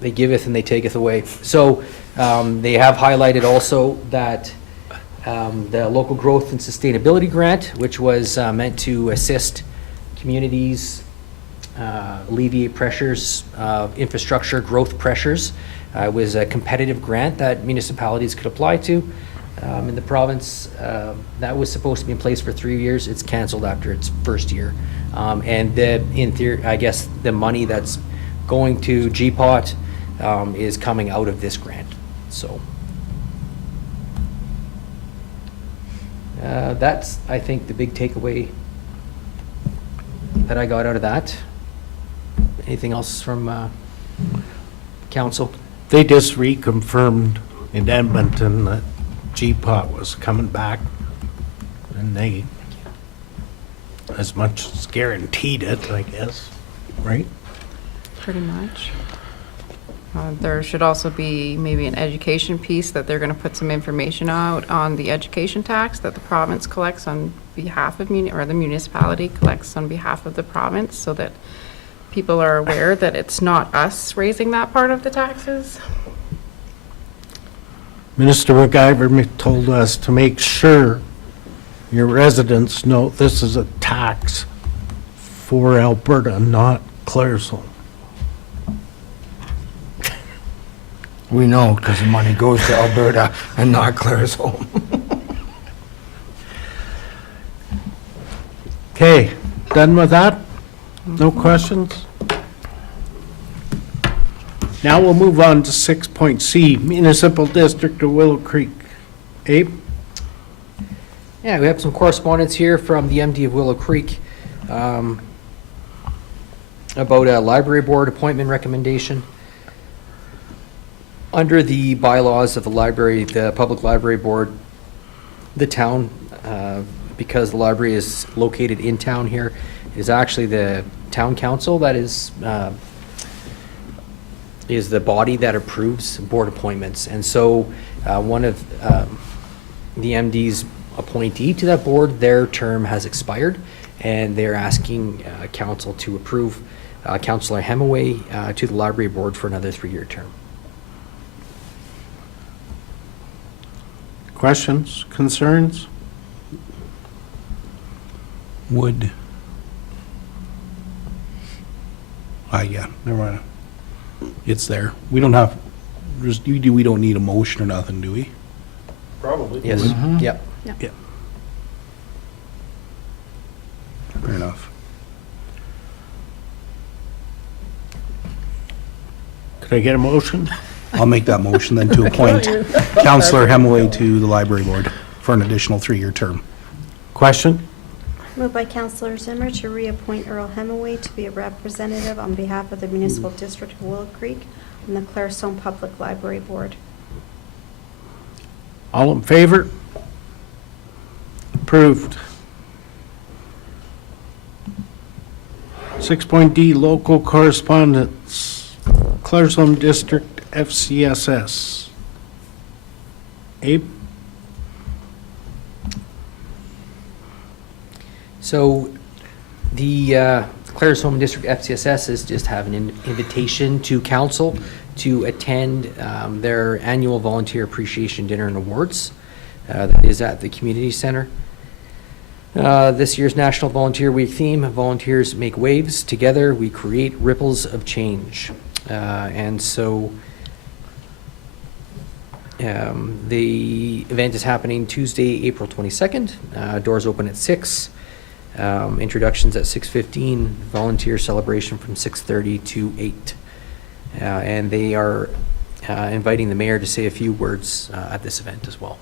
they giveth and they taketh away. So they have highlighted also that the local growth and sustainability grant, which was meant to assist communities alleviate pressures, infrastructure growth pressures, was a competitive grant that municipalities could apply to in the province. That was supposed to be in place for 3 years. It's canceled after its first year. And in theory, I guess the money that's going to GPOT is coming out of this grant. So that's, I think, the big takeaway that I got out of that. Anything else from council? They just reconfirmed in Edmonton that GPOT was coming back, and they as much as guaranteed it, I guess, right? Pretty much. There should also be maybe an education piece that they're going to put some information out on the education tax that the province collects on behalf of, or the municipality collects on behalf of the province, so that people are aware that it's not us raising that part of the taxes. Minister McIver told us to make sure your residents know this is a tax for Alberta, not Claresholm. We know, because the money goes to Alberta and not Claresholm. Okay, done with that? No questions? Now we'll move on to 6.C, Municipal District of Willow Creek. Abe? Yeah, we have some correspondence here from the MD of Willow Creek about a library board appointment recommendation. Under the bylaws of the library, the public library board, the town, because the library is located in town here, is actually the town council that is the body that approves board appointments. And so one of the MD's appointee to that board, their term has expired, and they're asking council to approve Councillor Hemaway to the library board for another 3-year term. Questions, concerns? would, yeah, never mind. It's there. We don't have, we don't need a motion or nothing, do we? Yes, yep. Fair enough. Could I get a motion? I'll make that motion then to appoint Counselor Hemaway to the library board for an additional 3-year term. Question? Moved by Counselor Zimmer to reappoint Earl Hemaway to be a representative on behalf of the Municipal District of Willow Creek on the Claresholm Public Library Board. All in favor? Approved. 6.D, local correspondence, Claresholm District FCSS. Abe? So the Claresholm District FCSS is just have an invitation to council to attend their annual volunteer appreciation dinner and awards. That is at the community center. This year's National Volunteer Week theme, volunteers make waves, together we create ripples of change. And so the event is happening Tuesday, April 22nd. Doors open at 6. Introductions at 6:15, volunteer celebration from 6:30 to 8. And they are inviting the mayor to say a few words at this event as well.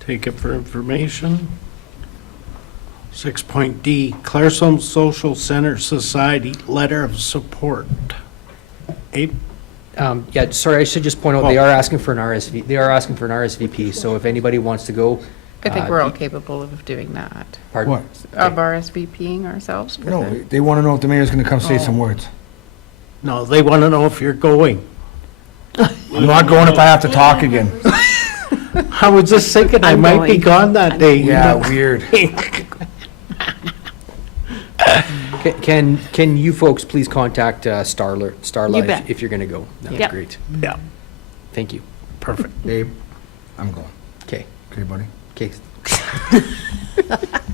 Take it for information. 6.D, Claresholm Social Center Society Letter of Support. Abe? Yeah, sorry, I should just point out, they are asking for an RSV, they are asking for an RSVP, so if anybody wants to go. I think we're all capable of doing that, Pardon? What? of RSVPing ourselves. for No, the- they want to know if the mayor's going to come say Oh. some words. No, they want to know if you're going. I'm not going if I have to talk again. I was just thinking I I'm might be going. gone that day. you Yeah, know? weird. Can you folks please contact Starla You bet. if you're gonna go? That'd be Yep. great. Yeah, Thank you. perfect. Babe, I'm going. Okay, Okay, buddy? okay.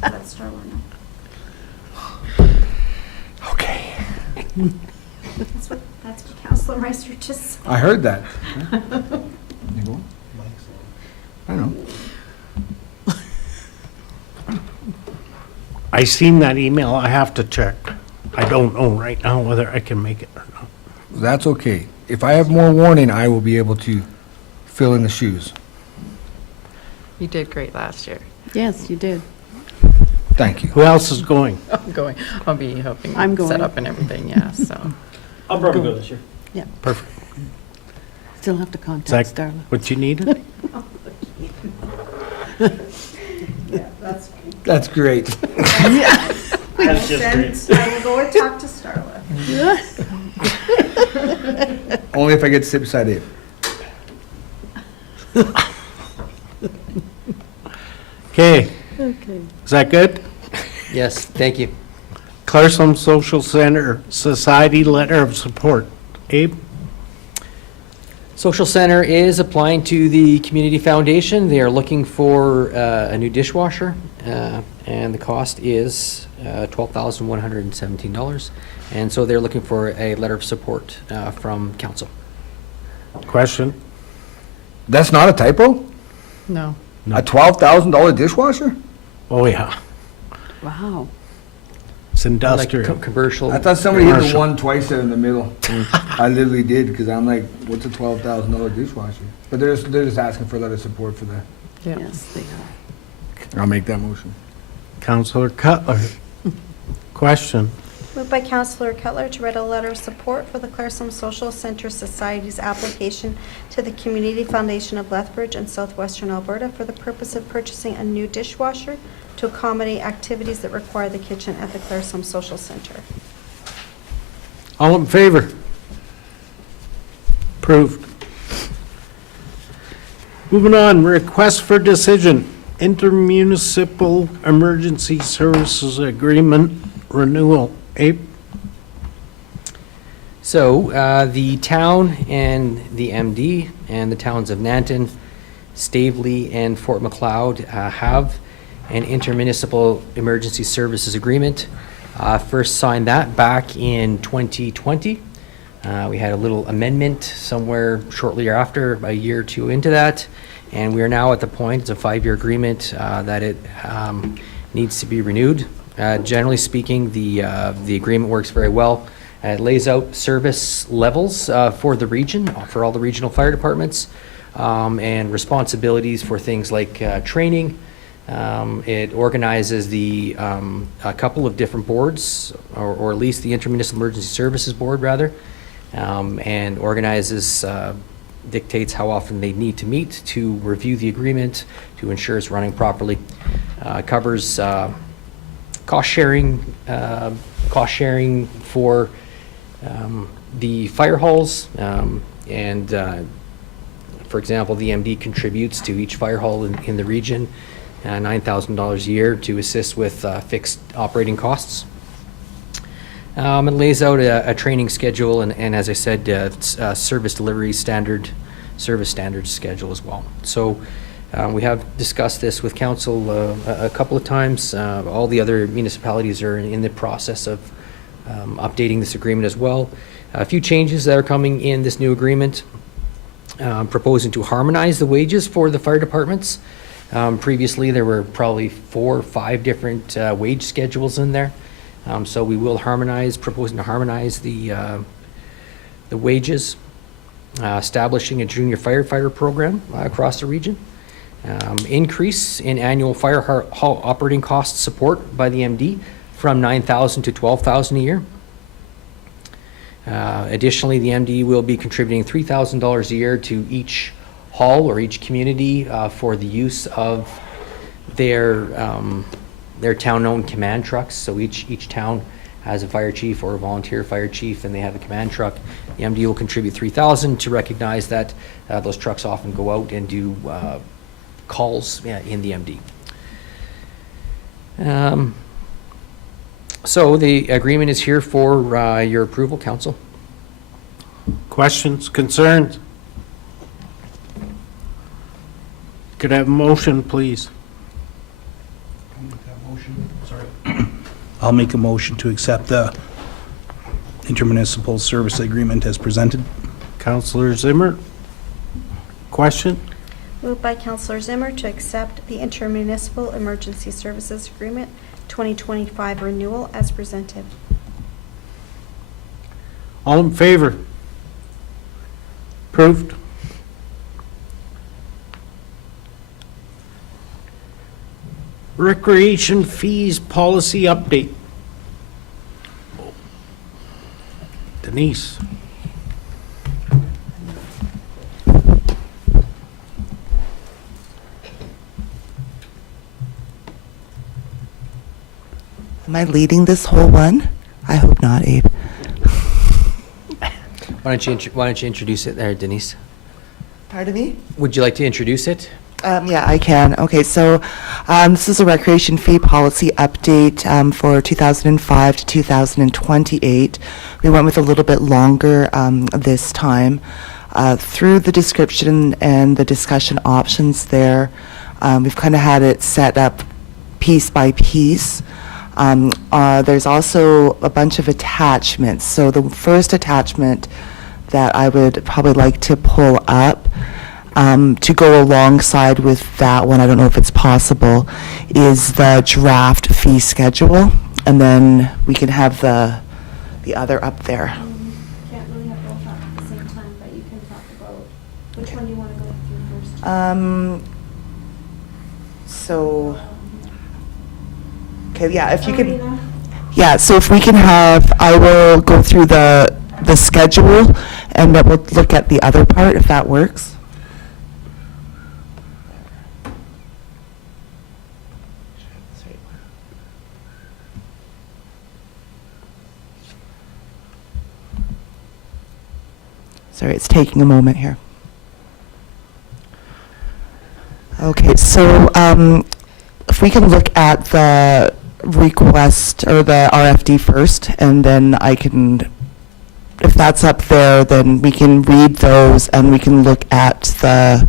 Let's start one. Okay. That's what Counselor Meister just said. I heard that. You going? I know. I seen that email. I have to check. I don't know right now whether I can make it or not. That's okay. If I have more warning, I will be able to fill in the shoes. You did great last year. Yes, you did. Thank you. Who else is going? I'm going, I'll be helping I'm set going. up and everything, yeah, so. I'll probably go this year. Perfect. Still have to Is contact that Starla. what you needed? That's great. That's just great. I will go and talk to Starla. Only if I get to sit beside Abe. Okay, Okay. is that good? Yes, thank you. Claresholm Social Center Society Letter of Support. Abe? Social Center is applying to the Community Foundation. They are looking for a new dishwasher, and the cost is $12,117. And so they're looking for a letter of support from council. Question? That's not a typo? No. A $12,000 dishwasher? Oh, yeah. Wow. It's Like industrial. commercial. I thought somebody hit the Commercial. one twice there in the middle. I literally did, because I'm like, what's a $12,000 dishwasher? But they're just asking for a letter of support for that. Yeah. Yes, they are. I'll make that motion. Counselor Cutler. Question? Moved by Counselor Cutler to read a letter of support for the Claresholm Social Center Society's application to the Community Foundation of Lethbridge and Southwestern Alberta for the purpose of purchasing a new dishwasher to accommodate activities that require the kitchen at the Claresholm Social Center. All in favor? Approved. Moving on, request for decision, intermunicipal emergency services agreement renewal. Abe? So the town and the MD and the towns of Nanton, Staveley, and Fort Macleod have and intermunicipal emergency services agreement. First signed that back in 2020. We had a little amendment somewhere shortly after, a year or two into that, and we are now at the point, it's a 5-year agreement, that it needs to be renewed. Generally speaking, the agreement works very well. It lays out service levels for the region, for all the regional fire departments, and responsibilities for things like training. It organizes a couple of different boards, or at least the Intermunicipal Emergency Services Board, rather, and organizes, dictates how often they need to meet to review the agreement, to ensure it's running properly. Covers cost sharing for the fire halls, and for example, the MD contributes to each fire hall in the region $9,000 a year to assist with fixed operating costs. It lays out a training schedule and as I said, service delivery service standards schedule as well. So we have discussed this with council a couple of times. All the other municipalities are in the process of updating this agreement as well. A few changes that are coming in this new agreement. Proposing to harmonize the wages for the fire departments. Previously, there were probably 4 or 5 different wage schedules in there. So we will proposing to harmonize the wages, establishing a junior firefighter program across the region, increase in annual fire hall operating cost support by the MD from $9,000 to $12,000 a year. Additionally, the MD will be contributing $3,000 a year to each hall or each community for the use of their town-owned command trucks. So each town has a fire chief or a volunteer fire chief, and they have a command truck. The MD will contribute $3,000 to recognize that those trucks often go out and do calls in the MD. So the agreement is here for your approval, council. Questions, concerns? Could I have a motion, please? I'll make a motion to accept the intermunicipal service agreement as presented. Councillor Zimmer? Question? Moved by Councillor Zimmer to accept the intermunicipal emergency services agreement 2025 renewal as presented. All in favor? Approved. Recreation fees policy update. Denise. Am I leading this whole one? I hope not, Abe. Why don't you introduce it there, Denise? Pardon me? Would you like to introduce it? Yeah, I can. Okay, so this is a recreation fee policy update for 2005 to 2028. We went with a little bit longer this time. Through the description and the discussion options there, we've kind of had it set up piece by piece. There's also a bunch of attachments. So the first attachment that I would probably like to pull up to go alongside with that one, I don't know if it's possible, is the draft fee schedule. And then we can have the other up there. Can't really have both up at the same time, but you can talk about which one you want to go through first. So, okay, yeah, if you could, yeah, so if we can have, I will go through the schedule, and then we'll look at the other part, if that works. Sorry, it's taking a moment here. Okay, so if we can look at the request or the RFD first, and then I can, if that's up there, then we can read those and we can look at the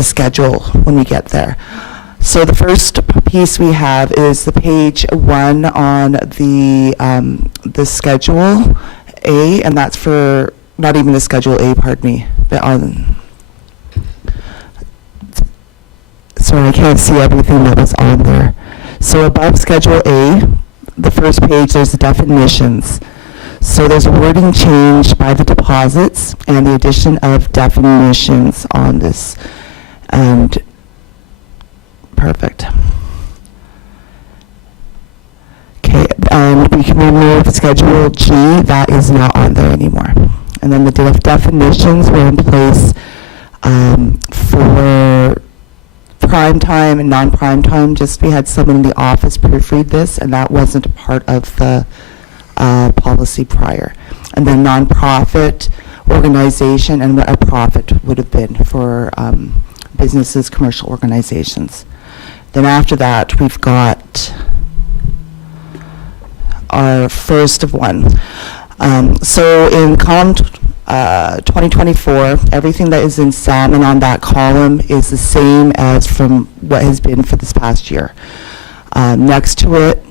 schedule when we get there. So the first piece we have is the page 1 on the Schedule A, and that's for, not even the Schedule A, pardon me, but on, sorry, I can't see everything that was on there. So above Schedule A, the first page, there's the definitions. So there's a wording change by the deposits and the addition of definitions on this. And perfect. Okay, we can remove Schedule G, that is not on there anymore. And then the definitions were in place for prime time and non-prime time. Just we had someone in the office proofread this, and that wasn't a part of the policy prior. And then nonprofit organization and what a profit would have been for businesses, commercial organizations. Then after that, we've got our first of one. So in column 2024, everything that is in salmon on that column is the same as from what has been for this past year. Next to it,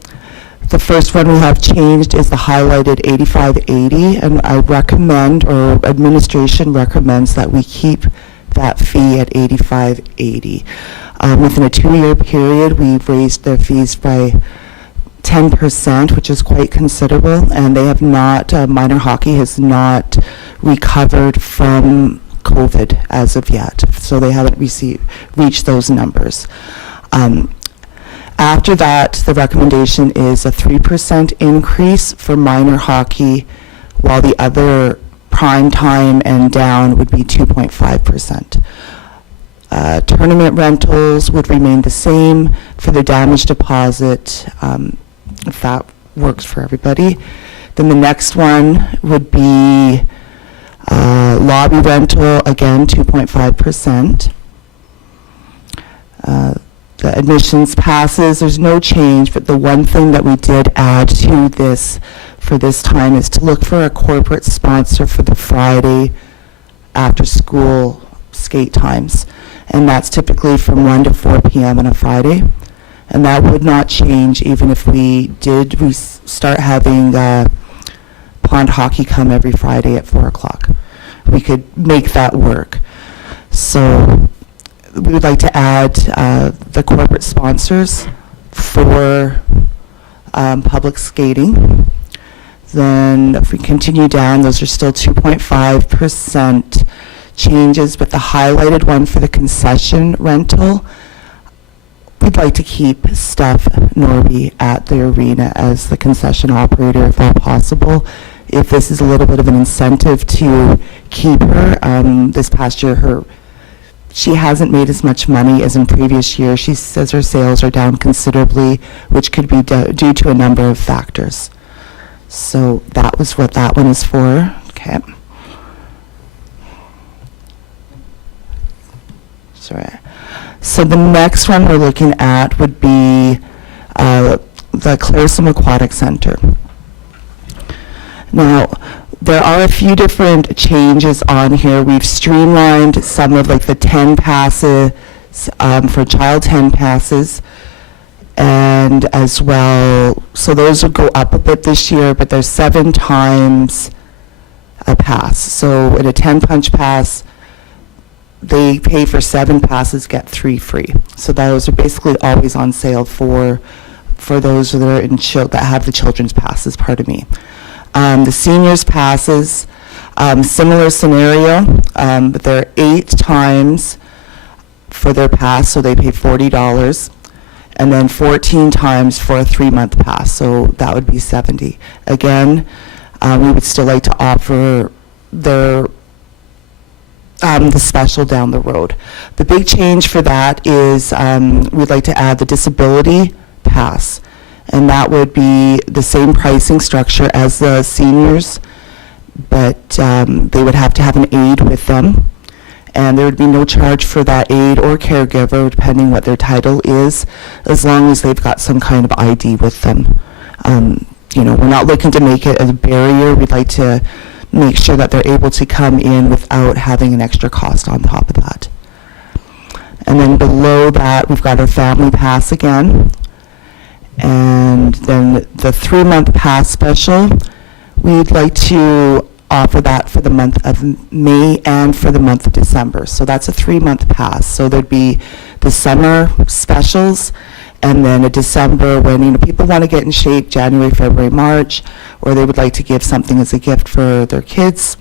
the first one we have changed is the highlighted 8580, and I recommend, or administration recommends, that we keep that fee at 8580. Within a 2-year period, we've raised their fees by 10%, which is quite considerable, and they have not, minor hockey has not recovered from COVID as of yet, so they haven't reached those numbers. After that, the recommendation is a 3% increase for minor hockey, while the other prime time and down would be 2.5%. Tournament rentals would remain the same for the damage deposit, if that works for everybody. Then the next one would be lobby rental, again, 2.5%. The admissions passes, there's no change, but the one thing that we did add to this for this time is to look for a corporate sponsor for the Friday after school skate times. And that's typically from 1 to 4 p.m. on a Friday. And that would not change even if we did start having pond hockey come every Friday at 4 o'clock. We could make that work. So we would like to add the corporate sponsors for public skating. Then if we continue down, those are still 2.5% changes, but the highlighted one for the concession rental, we'd like to keep Steph Norby at the arena as the concession operator if all possible. If this is a little bit of an incentive to keep her, this past year she hasn't made as much money as in previous years. She says her sales are down considerably, which could be due to a number of factors. So that was what that one is for. Okay. Sorry. So the next one we're looking at would be the Claresholm Aquatic Center. Now, there are a few different changes on here. We've streamlined some of like the 10 passes for child 10 passes, and as well, so those will go up a bit this year, but there's 7 times a pass. So in a 10 punch pass, they pay for 7 passes, get 3 free. So those are basically always on sale for those that are that have the children's passes, pardon me. The seniors passes, similar scenario, but they're 8 times for their pass, so they pay $40, and then 14 times for a 3-month pass, so that would be $70. Again, we would still like to offer the special down the road. The big change for that is we'd like to add the disability pass, and that would be the same pricing structure as the seniors, but they would have to have an aide with them, and there would be no charge for that aide or caregiver, depending what their title is, as long as they've got some kind of ID with them. You know, we're not looking to make it a barrier. We'd like to make sure that they're able to come in without having an extra cost on top of that. And then below that, we've got our family pass again. And then the 3-month pass special, we'd like to offer that for the month of May and for the month of December. So that's a 3-month pass. So there'd be the summer specials and then a December when, you know, people want to get in shape, January, February, March, or they would like to give something as a gift for their kids.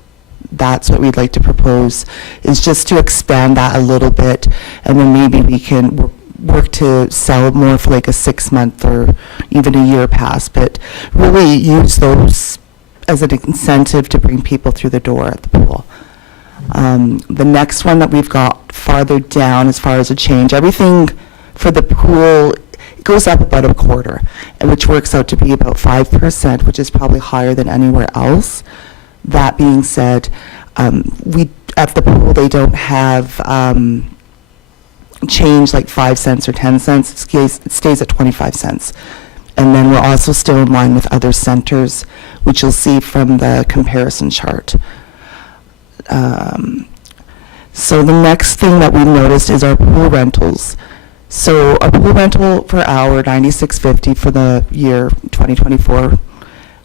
That's what we'd like to propose, is just to expand that a little bit, and then maybe we can work to sell more for like a 6-month or even a year pass, but really use those as an incentive to bring people through the door at the pool. The next one that we've got farther down as far as a change, everything for the pool goes up about a quarter, and which works out to be about 5%, which is probably higher than anywhere else. That being said, we at the pool, they don't have change like 5 cents or 10 cents. It stays at 25 cents. And then we're also still in line with other centers, which you'll see from the comparison chart. So the next thing that we noticed is our pool rentals. So our pool rental per hour, $96.50 for the year 2024,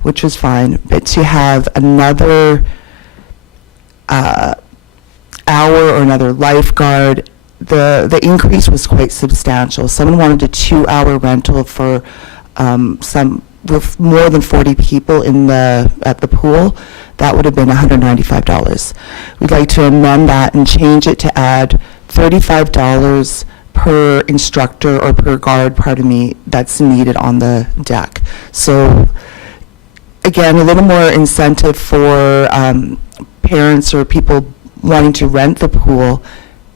which was fine. But to have another hour or another lifeguard, the increase was quite substantial. Someone wanted a 2-hour rental for with more than 40 people at the pool. That would have been $195. We'd like to amend that and change it to add $35 per instructor or per guard, pardon me, that's needed on the deck. So again, a little more incentive for parents or people wanting to rent the pool,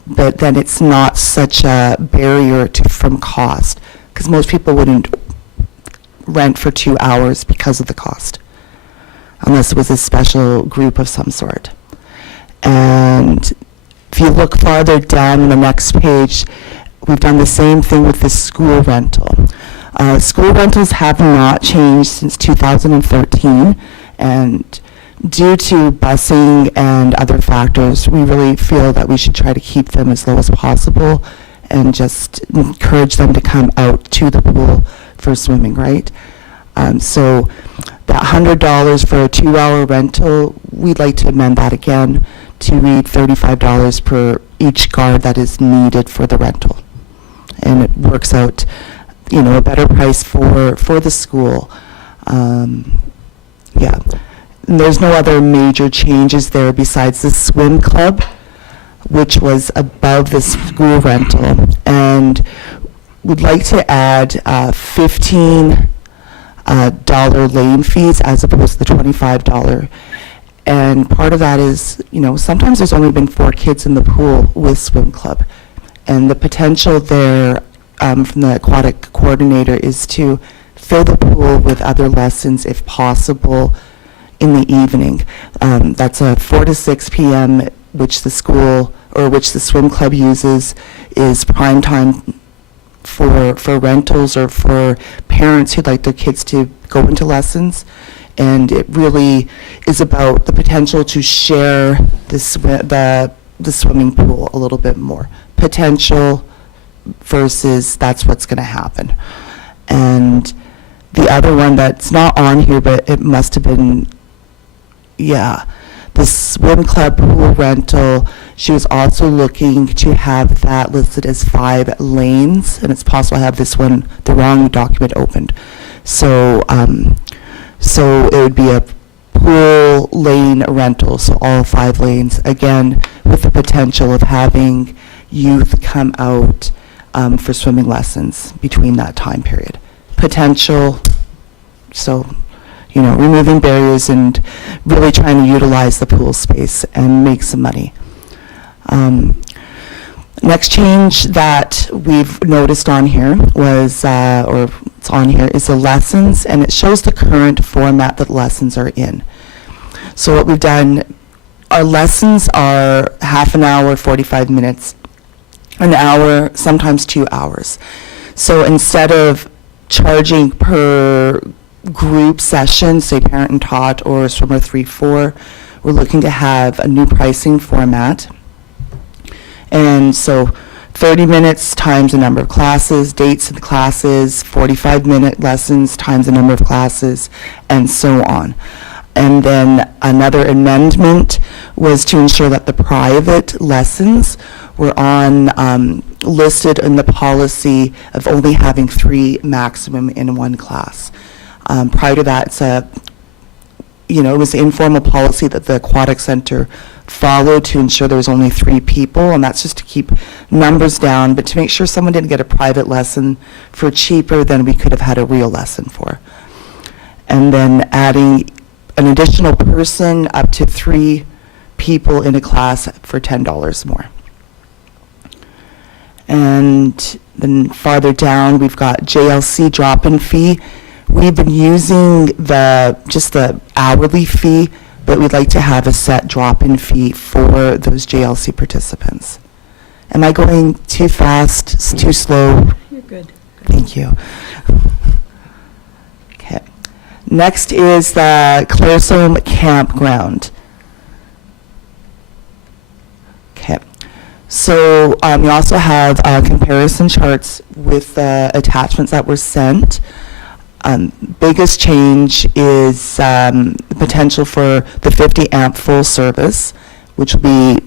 but then it's not such a barrier from cost, because most people wouldn't rent for 2 hours because of the cost, unless it was a special group of some sort. And if you look farther down on the next page, we've done the same thing with the school rental. School rentals have not changed since 2013, and due to busing and other factors, we really feel that we should try to keep them as low as possible and just encourage them to come out to the pool for swimming, right? So that $100 for a 2-hour rental, we'd like to amend that again to read $35 per each guard that is needed for the rental. And it works out, you know, a better price for the school. Yeah. And there's no other major changes there besides the swim club, which was above the school rental. And we'd like to add $15 lane fees as opposed to the $25. And part of that is, you know, sometimes there's only been 4 kids in the pool with swim club. And the potential there from the aquatic coordinator is to fill the pool with other lessons if possible in the evening. That's a 4 to 6 p.m., which the school or which the swim club uses, is prime time for rentals or for parents who'd like their kids to go into lessons. And it really is about the potential to share the swimming pool a little bit more. Potential versus that's what's going to happen. And the other one that's not on here, but it must have been, yeah, the swim club pool rental, she was also looking to have that listed as 5 lanes, and it's possible I have this one, the wrong document opened. So, so it would be a pool lane rental, so all 5 lanes, again, with the potential of having youth come out for swimming lessons between that time period. Potential, so, you know, removing barriers and really trying to utilize the pool space and make some money. Next change that we've noticed on here was, or it's on here, is the lessons, and it shows the current format that lessons are in. So what we've done, our lessons are half an hour, 45 minutes, an hour, sometimes 2 hours. So instead of charging per group session, say parent and taught or swimmer 3-4, we're looking to have a new pricing format. And so 30 minutes times the number of classes, dates of the classes, 45-minute lessons times the number of classes, and so on. And then another amendment was to ensure that the private lessons were on, listed in the policy of only having 3 maximum in one class. Prior to that, it's it was informal policy that the aquatic center followed to ensure there was only 3 people, and that's just to keep numbers down, but to make sure someone didn't get a private lesson for cheaper than we could have had a real lesson for. And then adding an additional person up to 3 people in a class for $10 more. And then farther down, we've got JLC drop-in fee. We've been using just the hourly fee, but we'd like to have a set drop-in fee for those JLC participants. Am I going too fast, too slow? You're good. Thank you. Okay. Next is the Claresholm campground. Okay. So we also have comparison charts with the attachments that were sent. Biggest change is the potential for the 50 amp full service, which will be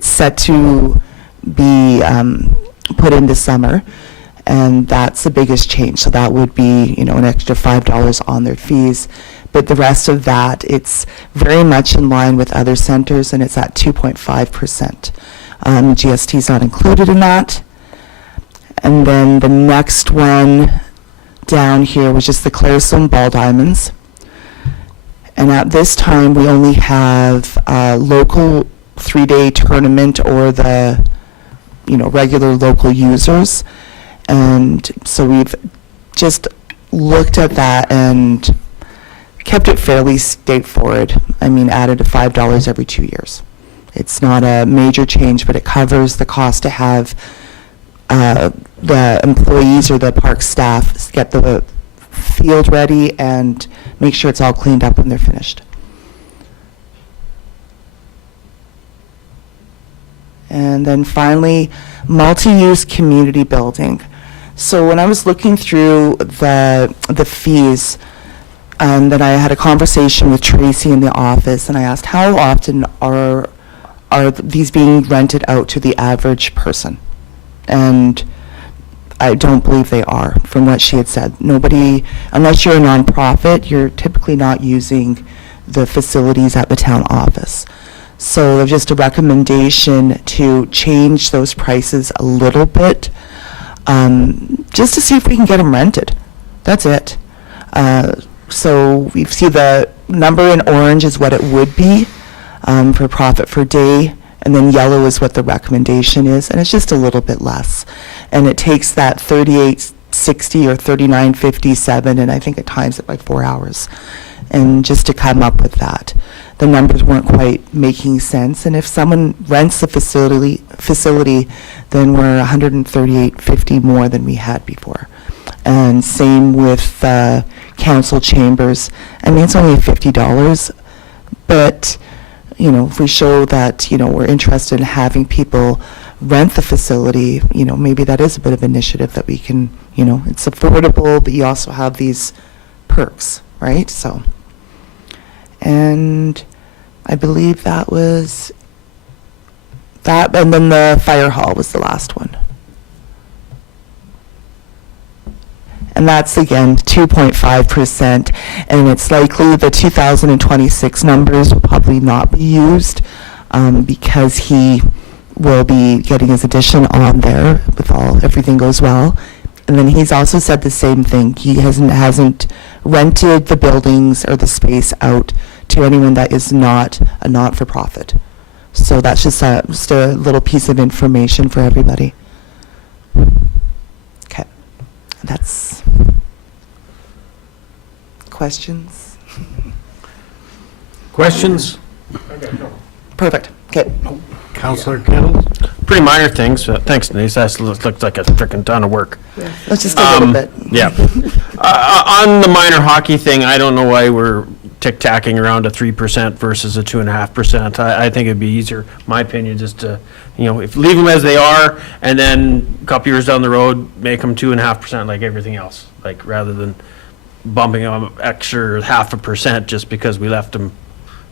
set to be put in this summer, and that's the biggest change. So that would be, an extra $5 on their fees. But the rest of that, it's very much in line with other centers, and it's at 2.5%. GST is not included in that. And then the next one down here was just the Claresholm Ball Diamonds. And at this time, we only have a local 3-day tournament or the, regular local users. And so we've just looked at that and kept it fairly straightforward. Added a $5 every 2 years. It's not a major change, but it covers the cost to have the employees or the park staff get the field ready and make sure it's all cleaned up when they're finished. And then finally, multi-use community building. So when I was looking through the fees, then I had a conversation with Tracy in the office, and I asked, how often are these being rented out to the average person? And I don't believe they are, from what she had said. Nobody, unless you're a nonprofit, you're typically not using the facilities at the town office. So there's just a recommendation to change those prices a little bit, just to see if we can get them rented. That's it. So we see the number in orange is what it would be for profit per day, and then yellow is what the recommendation is, and it's just a little bit less. And it takes that 38.60 or 39.57, and I think it times it by 4 hours. And just to come up with that, the numbers weren't quite making sense. And if someone rents the facility, then we're $138.50 more than we had before. And same with council chambers. It's only $50, but if we show that, we're interested in having people rent the facility, maybe that is a bit of initiative that we can, it's affordable, but you also have these perks, right? So, and I believe that was that, and then the fire hall was the last one. And that's, again, 2.5%, and it's likely the 2026 numbers will probably not be used because he will be getting his addition on there if everything goes well. And then he's also said the same thing. He hasn't rented the buildings or the space out to anyone that is not a not-for-profit. So that's just a little piece of information for everybody. Okay. That's questions? Questions? Perfect. Okay. Councillor Kettles? Pretty minor things, but thanks, Denise. That looks like a frickin' ton of work. Let's just a little bit. Yeah. On the minor hockey thing, I don't know why we're tick-tacking around a 3% versus a 2.5%. I think it'd be easier, my opinion, just to, if, leave them as they are, and then a couple years down the road, make them 2.5% like everything else, like, rather than bumping them extra 0.5% just because we left them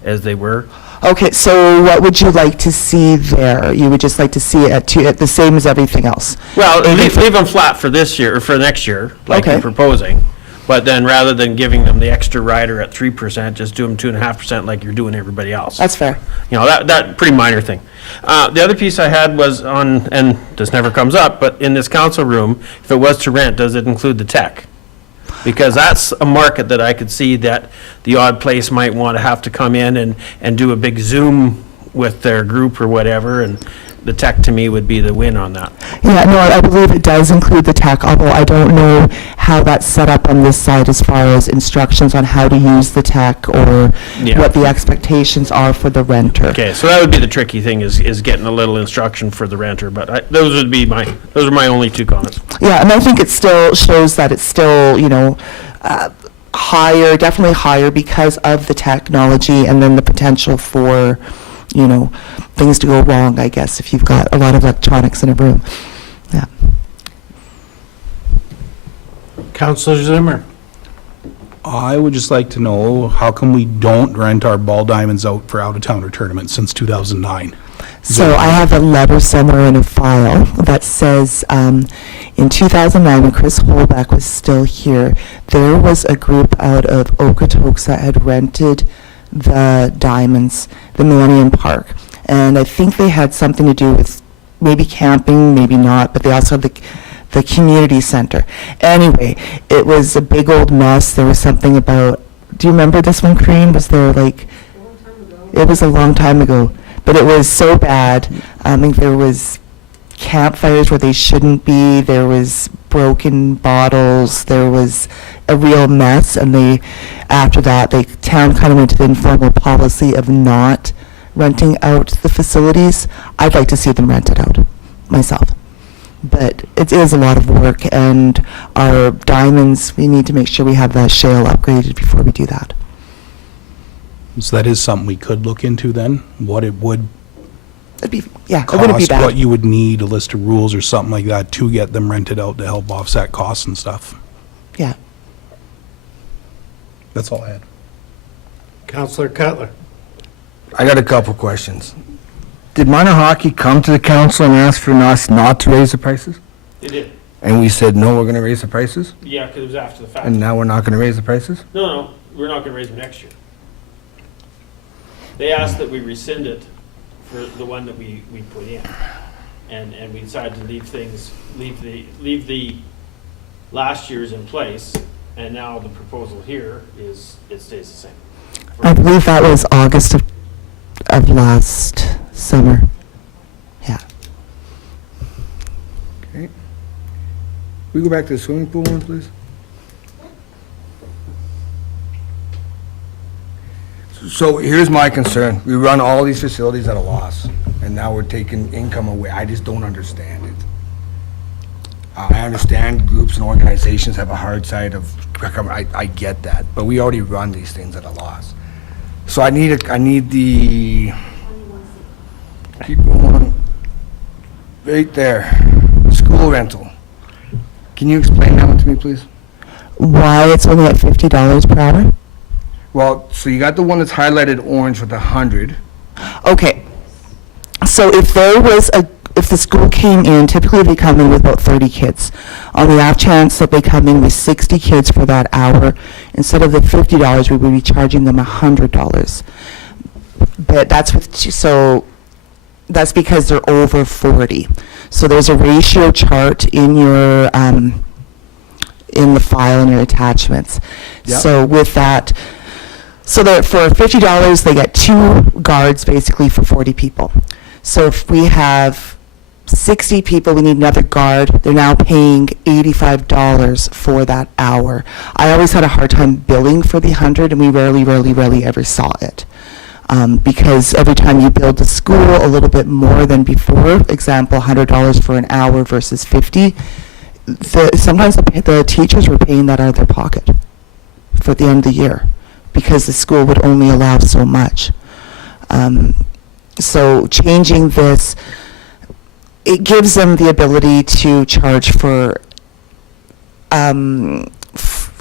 as they were. Okay, so what would you like to see there? You would just like to see it at the same as everything else? Well, leave them flat for this year, or for next year, like Okay. you're proposing. But then rather than giving them the extra rider at 3%, just do them 2.5% like you're doing everybody else. That's fair. That pretty minor thing. The other piece I had was on, and this never comes up, but in this council room, if it was to rent, does it include the tech? Because that's a market that I could see that the odd place might want to have to come in and do a big Zoom with their group or whatever, and the tech to me would be the win on that. Yeah, no, I believe it does include the tech, although I don't know how that's set up on this side as far as instructions on how to use the tech or Yeah. what the expectations are for the renter. Okay, so that would be the tricky thing, is getting a little instruction for the renter, but those are my only two comments. Yeah, and I think it still shows that it's still, higher, definitely higher because of the technology and then the potential for, things to go wrong, I guess, if you've got a lot of electronics in a room. Yeah. Councillor Zimmer. I would just like to know, how come we don't rent our ball diamonds out for out-of-towner tournaments since 2009? So I have a letter somewhere in a file that says, in 2009, when Chris Holbeck was still here, there was a group out of Okotoks that had rented the diamonds, the Millennium Park. And I think they had something to do with maybe camping, maybe not, but they also had the community center. Anyway, it was a big old mess. There was something about, do you remember this one, Cream? Was there like, it was a long time ago, but it was so bad. I think there was campfires where they shouldn't be. There was broken bottles. There was a real mess. And after that, the town kind of went to the informal policy of not renting out the facilities. I'd like to see them rented out myself. But it is a lot of work, and our diamonds, we need to make sure we have that shale upgraded before we do that. So that is something we could look into then, what it would It wouldn't be cost, bad. what you would need, a list of rules or something like that to get them rented out to help offset costs and stuff. Yeah. That's all I had. Councillor Cutler. I got a couple questions. Did minor hockey come to the council and ask for us not to raise the prices? They did. And we said, no, we're going to raise the prices? Yeah, because it was after the fact. And now we're not going to raise the prices? No, we're not gonna raise them next year. They asked that we rescind it for the one that we put in. And we decided to leave the last year's in place, and now the proposal here is, it stays the same. I believe that was August of last summer. Yeah. Okay. We go back to the swimming pool one, please? So here's my concern. We run all these facilities at a loss, and now we're taking income away. I just don't understand it. I understand groups and organizations have a hard side of, I get that, but we already run these things at a loss. So I need the, keep going, right there, school rental. Can you explain that one to me, please? Why it's only at $50 per hour? Well, so you got the one that's highlighted orange with 100. Okay. So if the school came in, typically they come in with about 30 kids. On the off chance that they come in with 60 kids for that hour, instead of the $50, we would be charging them $100. But that's because they're over 40. So there's a ratio chart in your in the file in your attachments. Yep. So with that, so that for $50 they get 2 guards basically for 40 people. So if we have 60 people, we need another guard. They're now paying $85 for that hour. I always had a hard time billing for the 100, and we rarely ever saw it. Because every time you build a school a little bit more than before, example, $100 for an hour versus 50, sometimes the teachers were paying that out of their pocket for the end of the year. because the school would only allow so much. So changing this, it gives them the ability to charge for,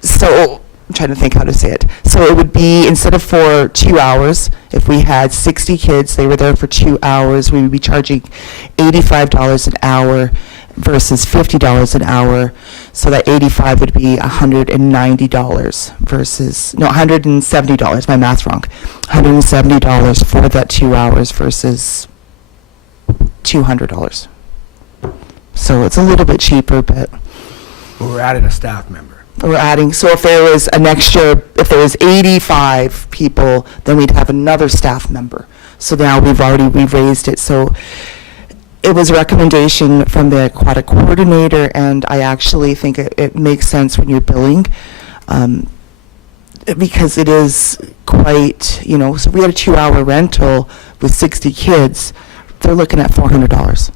so, I'm trying to think how to say it. So it would be, instead of for 2 hours, if we had 60 kids, they were there for 2 hours, we would be charging $85 an hour versus $50 an hour. So that 85 would be $190 versus, no, $170, my math's wrong. $170 for that 2 hours versus $200. So it's a little bit cheaper, but We're adding a staff member. we're adding, so if there was an extra, if there was 85 people, then we'd have another staff member. So now we've raised it, so it was a recommendation from the aquatic coordinator, and I actually think it makes sense when you're billing, because it is quite, you know, so we had a 2-hour rental with 60 kids, they're looking at $400.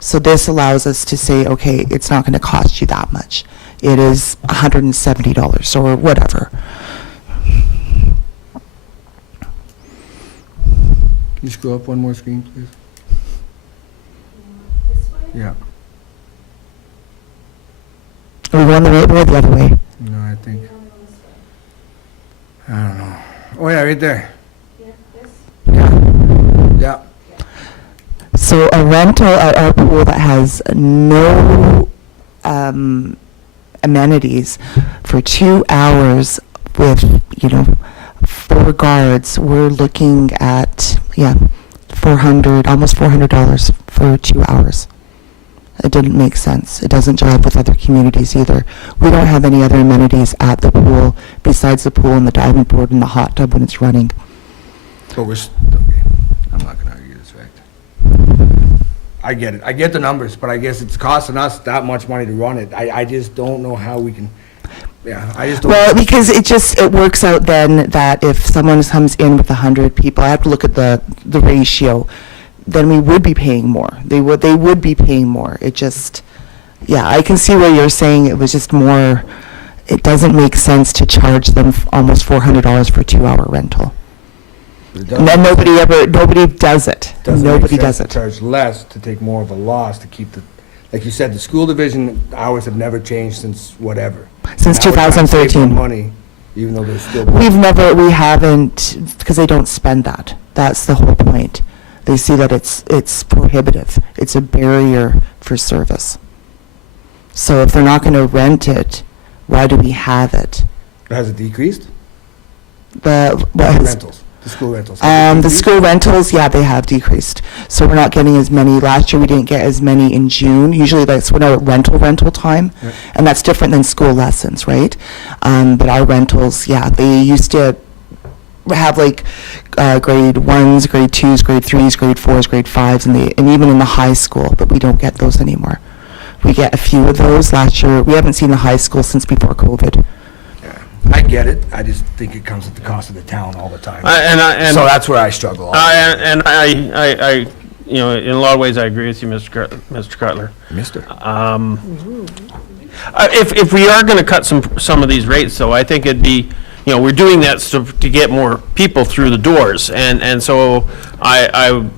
So this allows us to say, okay, it's not going to cost you that much. It is $170 or whatever. Can you scroll up one more screen, please? Yeah. Are we going the right way or the other way? No, I think. I don't know. Oh, yeah, right there. Yeah. So a rental at our pool that has no amenities for 2 hours with, you know, 4 guards, we're looking at, $400, almost $400 for 2 hours. It didn't make sense. It doesn't jive with other communities either. We don't have any other amenities at the pool besides the pool and the diving board and the hot tub when it's running. But okay, I'm not gonna argue this fact. I get it. I get the numbers, but I guess it's costing us that much money to run it. I just don't know how we can, I just don't. Well, because it works out then that if someone comes in with 100 people, I have to look at the ratio, then we would be paying more. They would be paying more. It just, I can see where you're saying it was just more, it doesn't make sense to charge them almost $400 for a 2-hour rental. And then nobody does it. Nobody does it. Charge less to take more of a loss to keep like you said, the school division hours have never changed since whatever. Since Now we're trying to save 2013. more money, even though there's still. We haven't, because they don't spend that. That's the whole point. They see that it's prohibitive. It's a barrier for service. So if they're not going to rent it, why do we have it? Has it decreased? Rentals. The school rentals. The school rentals, they have decreased. So we're not getting as many. Last year, we didn't get as many in June. Usually that's when our rental time, Right. and that's different than school lessons, right? But our rentals, they used to have like grade 1s, grade 2s, grade 3s, grade 4s, grade 5s, and even in the high school, but we don't get those anymore. We get a few of those. Last year, we haven't seen the high school since before COVID. I get it. I just think it comes at the cost of the town all the time. And So that's where I struggle. I, in a lot of ways, I agree with you, Mr. Cutler. Mister. If we are going to cut some of these rates, though, I think it'd be, we're doing that to get more people through the doors, and so I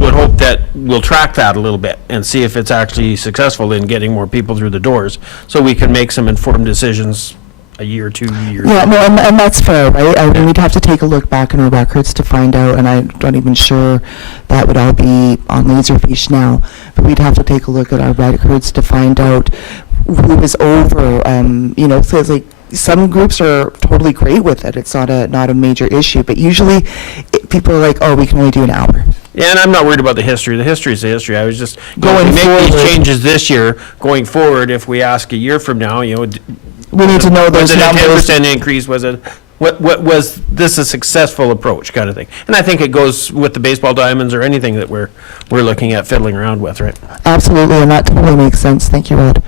would hope that we'll track that a little bit and see if it's actually successful in getting more people through the doors, so we can make some informed decisions a year, 2 years. Yeah, no, and that's fair, right? I mean, we'd have to take a look back in our records to find out, and I'm not even sure that would all be on Laserfish now, but we'd have to take a look at our records to find out who was over, so it's like, some groups are totally great with it. It's not a major issue, but usually people are like, oh, we can only do an hour. Yeah, and I'm not worried about the history. The history is the history. I was just, Going if we make forward. these changes this year, going forward, if we ask a year from now, We need to know those was it a numbers. 10% increase? Was it, what was this a successful approach kind of thing? And I think it goes with the baseball diamonds or anything that we're looking at fiddling around with, right? Absolutely, and that totally makes sense. Thank you, Rod.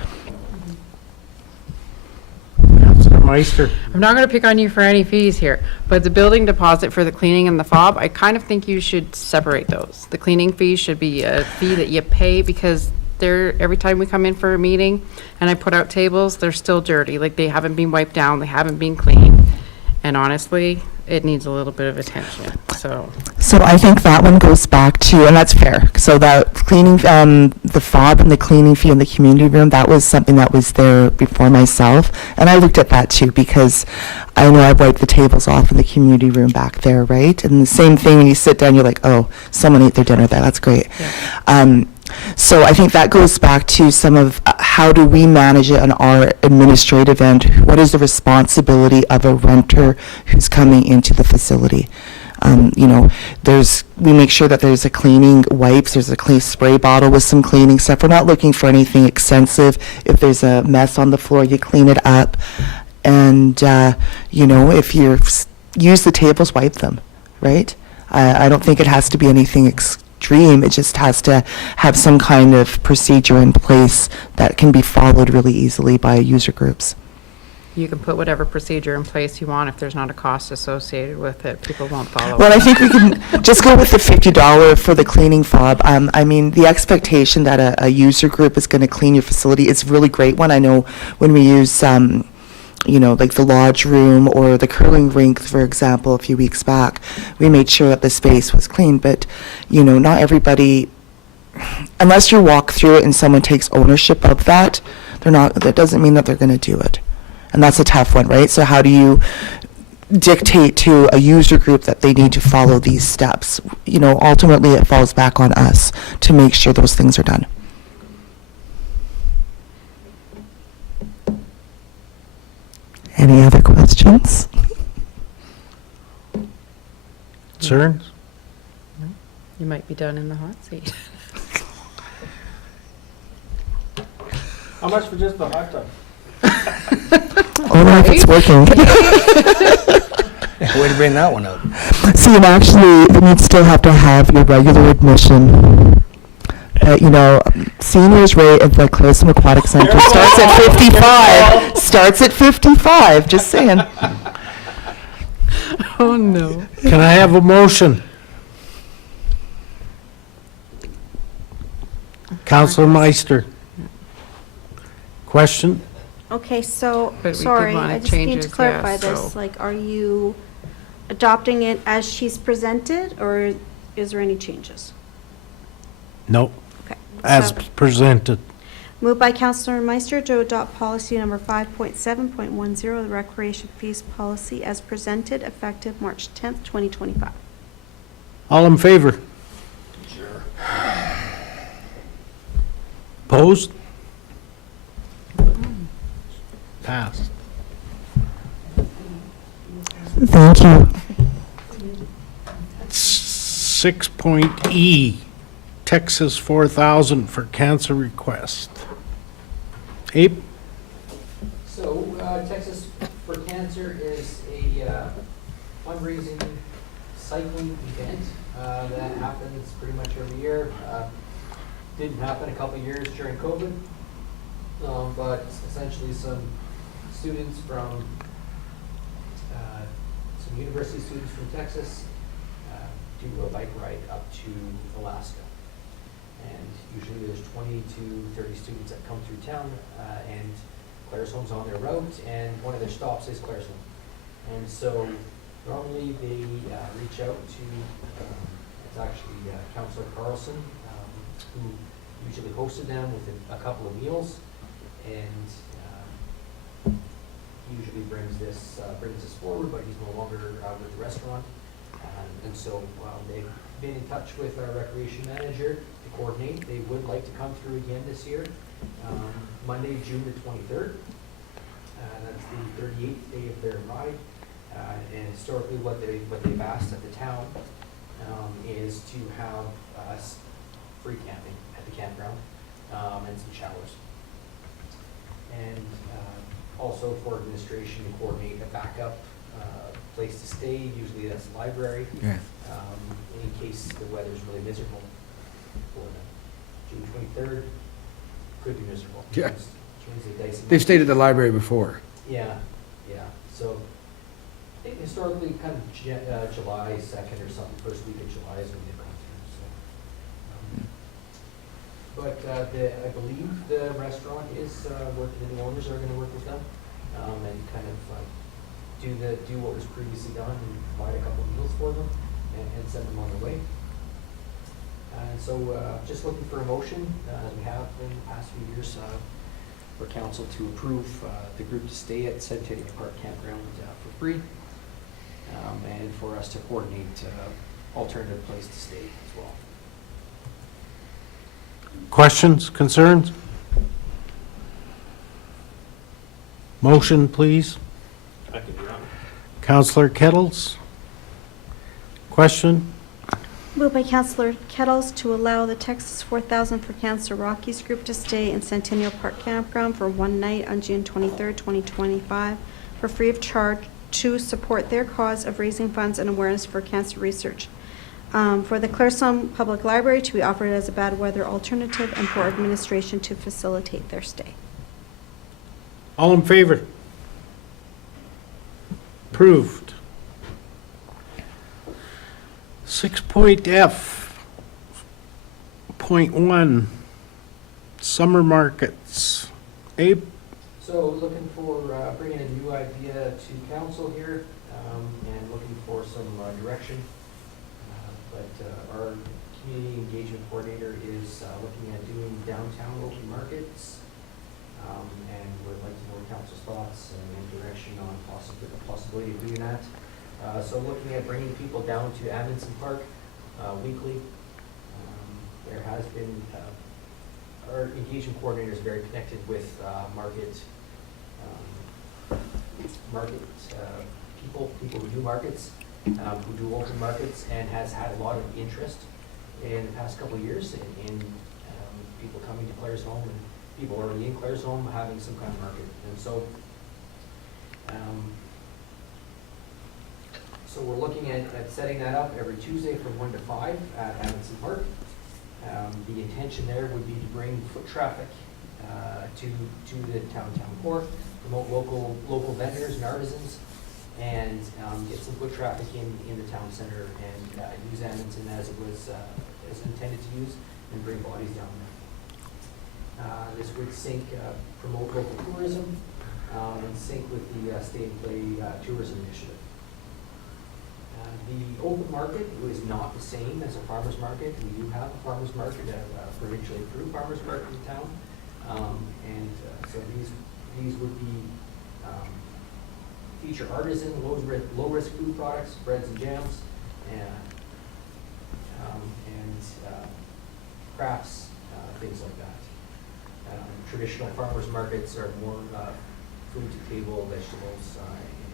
Councilor Meister. I'm not going to pick on you for any fees here, but the building deposit for the cleaning and the fob, I kind of think you should separate those. The cleaning fee should be a fee that you pay because every time we come in for a meeting and I put out tables, they're still dirty. Like, they haven't been wiped down, they haven't been cleaned. And honestly, it needs a little bit of attention, so. So I think that one goes back to, and that's fair, so that cleaning, the fob and the cleaning fee in the community room, that was something that was there before myself. And I looked at that too, because I know I wiped the tables off in the community room back there, right? And the same thing, when you sit down, you're like, oh, someone ate their dinner there, that's great. So I think that goes back to some of how do we manage it on our administrative end? What is the responsibility of a renter who's coming into the facility? You know, we make sure that there's a cleaning wipes, there's a clean spray bottle with some cleaning stuff. We're not looking for anything extensive. If there's a mess on the floor, you clean it up. And, you know, if you use the tables, wipe them, right? I don't think it has to be anything extreme. It just has to have some kind of procedure in place that can be followed really easily by user groups. You can put whatever procedure in place you want. If there's not a cost associated with it, people won't follow Well, it. I think we can just go with the $50 for the cleaning fob. I mean, the expectation that a user group is going to clean your facility is a really great one. I know when we use you know, like the lodge room or the curling rink, for example, a few weeks back, we made sure that the space was clean. But, you know, not everybody, unless you walk through it and someone takes ownership of that, that doesn't mean that they're going to do it. And that's a tough one, right? So how do you dictate to a user group that they need to follow these steps? You know, ultimately it falls back on us to make sure those things are done. Any other questions? Concerns? You might be done in the hot seat. How much for just the hot tub? Only if it's working. Way to bring that one up. See, and actually, you'd still have to have your regular admission. You know, seniors rate at the Claresholm Aquatic Center starts at 55. Starts at 55, just saying. Oh, no. Can I have a motion? Counselor Meister. Question? Okay, so, But we did sorry, want I just need to changes, clarify yeah, this. so- Like, are you adopting it as she's presented, or is there any changes? No, Okay. as So, presented. moved by Councillor Meister to adopt policy number 5.7.10, the recreation fees policy as presented, effective March 10th, 2025. All in favor? Opposed? Passed. Thank you. 6.E, Texas 4,000 for cancer request. Abe? So, Texas for Cancer is a fundraising cycling event that happens pretty much every year. Didn't happen a couple of years during COVID, but essentially some students from, some university students from Texas do a bike ride up to Alaska. And usually there's 20 to 30 students that come through town, and Claresholm's on their route, and one of their stops is Claresholm. And so normally they reach out to, it's actually Councillor Carlson, who usually hosted them with a couple of meals, and usually brings this forward, but he's no longer with the restaurant. And so they've been in touch with our recreation manager to coordinate. They would like to come through again this year, Monday, June the 23rd. That's the 38th day of their ride. And historically, what they've asked of the town is to have free camping at the campground and some showers. And also for administration to coordinate a backup place to stay. Usually that's the library, Yeah. in case the weather's really miserable for them. June 23rd could be miserable. Yeah. June's a dicey They've month. stayed at the library before. Yeah, yeah. So I think historically kind of July 2nd or something, first week of July is when they come through. So But I believe the restaurant is working, the owners are going to work with them and kind of do what was previously done and provide a couple of meals for them and send them on their way. And so just looking for a motion, as we have in the past few years, for council to approve the group to stay at Centennial Park Campground for free, and for us to coordinate alternative place to stay as well. Questions, concerns? Motion, please. I can do that. Councillor Kettles? Question? Moved by Councillor Kettles to allow the Texas 4000 for Cancer Rockies group to stay in Centennial Park Campground for one night on June 23rd, 2025, for free of charge to support their cause of raising funds and awareness for cancer research. For the Claresholm Public Library to be offered as a bad weather alternative, and for administration to facilitate their stay. All in favor? Approved. 6.F.1, summer markets. Abe? So looking for bringing a new idea to council here and looking for some direction. But our community engagement coordinator is looking at doing downtown open markets. And would like to know council's thoughts and direction on the possibility of doing that. So looking at bringing people down to Amundsen Park weekly. There has been, our engagement coordinator is very connected with market people who do markets, who do open markets, and has had a lot of interest in the past couple of years in people coming to Claresholm and people already in Claresholm having some kind of market. And so, so we're looking at setting that up every Tuesday from 1 to 5 at Amundsen Park. The intention there would be to bring foot traffic to the downtown core, promote local vendors and artisans, and get some foot traffic in the town center, and use Amundsen as it was as intended to use, and bring bodies down there. This would promote local tourism and sync with the Stay and Play tourism initiative. The open market is not the same as a farmer's market. We do have a farmer's market, a provincially approved farmer's market in town. So these would be feature artisan, low-risk food products, breads and jams, and crafts, things like that. Traditional farmers markets are more food to table, vegetables,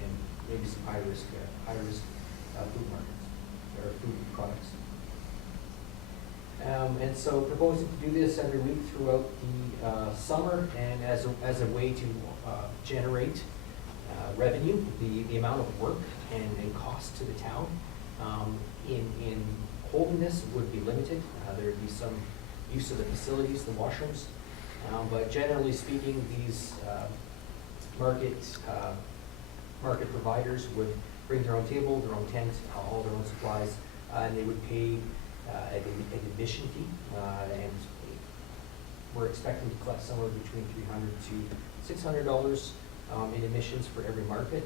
and maybe some high-risk food markets or food products. And so proposing to do this every week throughout the summer, and as a way to generate revenue. The amount of work and cost to the town in holding this would be limited. There would be some use of the facilities, the washrooms, but generally speaking, these market providers would bring their own table, their own tent, all their own supplies, and they would pay an admission fee, and we're expecting to collect somewhere between $300 to $600 in admissions for every market.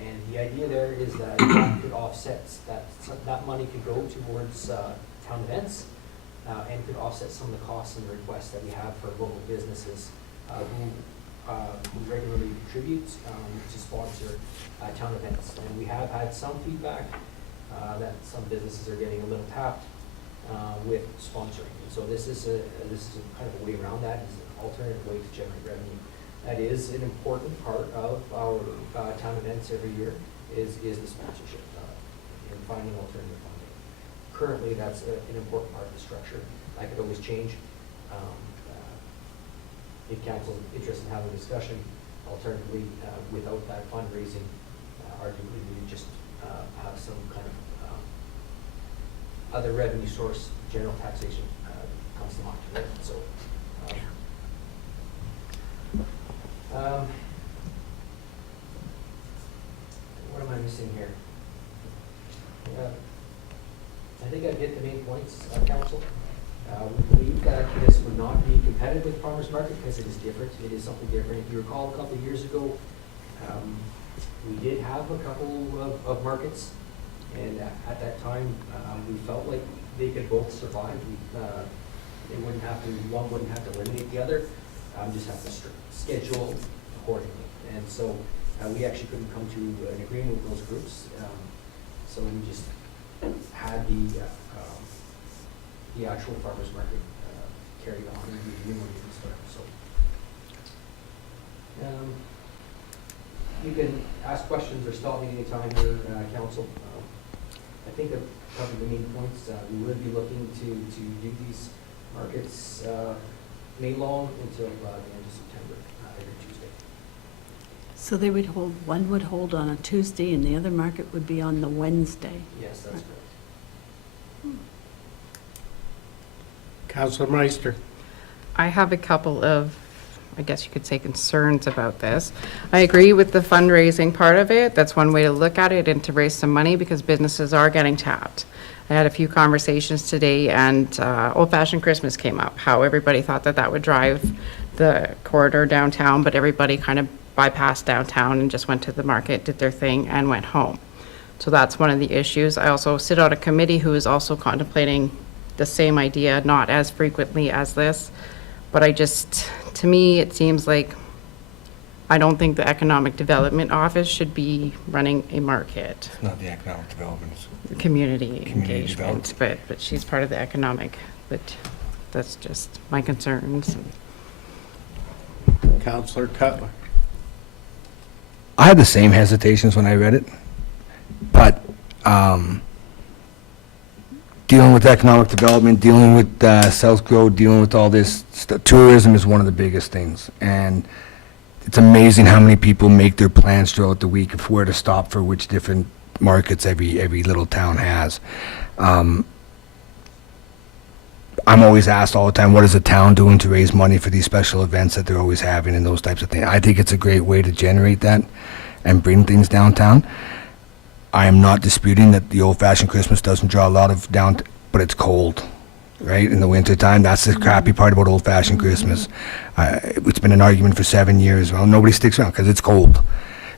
And the idea there is that that could offset, that money could go towards town events, and could offset some of the costs and the requests that we have for local businesses who regularly contribute to sponsor town events. And we have had some feedback that some businesses are getting a little tapped with sponsoring. And so this is a kind of a way around that, is an alternative way to generate revenue. That is an important part of our town events every year, is the sponsorship and finding alternative funding. Currently, that's an important part of the structure. That could always change. If council's interested in having a discussion, alternatively, without that fundraising, arguably we would just have some kind of other revenue source. General taxation comes to mind, right? So. What am I missing here? I think I've hit the main points, council. We believe that this would not be competitive with farmers market because it is different. It is something different. If you recall, a couple of years ago, we did have a couple of markets, and at that time, we felt like they could both survive. They wouldn't have to, one wouldn't have to eliminate the other, just have to schedule accordingly. And so we actually couldn't come to an agreement with those groups. So we just had the actual farmers market carried on and the new one didn't start. So you can ask questions or stop me anytime here, council. I think a couple of the main points, we would be looking to do these markets May long until the end of September, every Tuesday. So they would hold, one would hold on a Tuesday and the other market would be on the Wednesday? Yes, that's correct. Councillor Meister. I have a couple of, I guess you could say, concerns about this. I agree with the fundraising part of it. That's one way to look at it, and to raise some money because businesses are getting tapped. I had a few conversations today, and Old-Fashioned Christmas came up, how everybody thought that that would drive the corridor downtown, but everybody kind of bypassed downtown and just went to the market, did their thing, and went home. So that's one of the issues. I also sit on a committee who is also contemplating the same idea, not as frequently as this, but I just, to me, it seems like I don't think the Economic Development Office should be running a market. It's not the economic development. It's Community Community engagement, but she's part of the economic, but that's just my concerns. Councillor Cutler. I had the same hesitations when I read it, but dealing with economic development, dealing with South Grow, dealing with all this stuff, tourism is one of the biggest things. And it's amazing how many people make their plans throughout the week of where to stop for which different markets every little town has. I'm always asked all the time, what is the town doing to raise money for these special events that they're always having and those types of things. I think it's a great way to generate that and bring things downtown. I am not disputing that the Old-Fashioned Christmas doesn't draw a lot of but it's cold, right? In the wintertime, that's the crappy part about Old-Fashioned Christmas. It's been an argument for 7 years. Well, nobody sticks around because it's cold.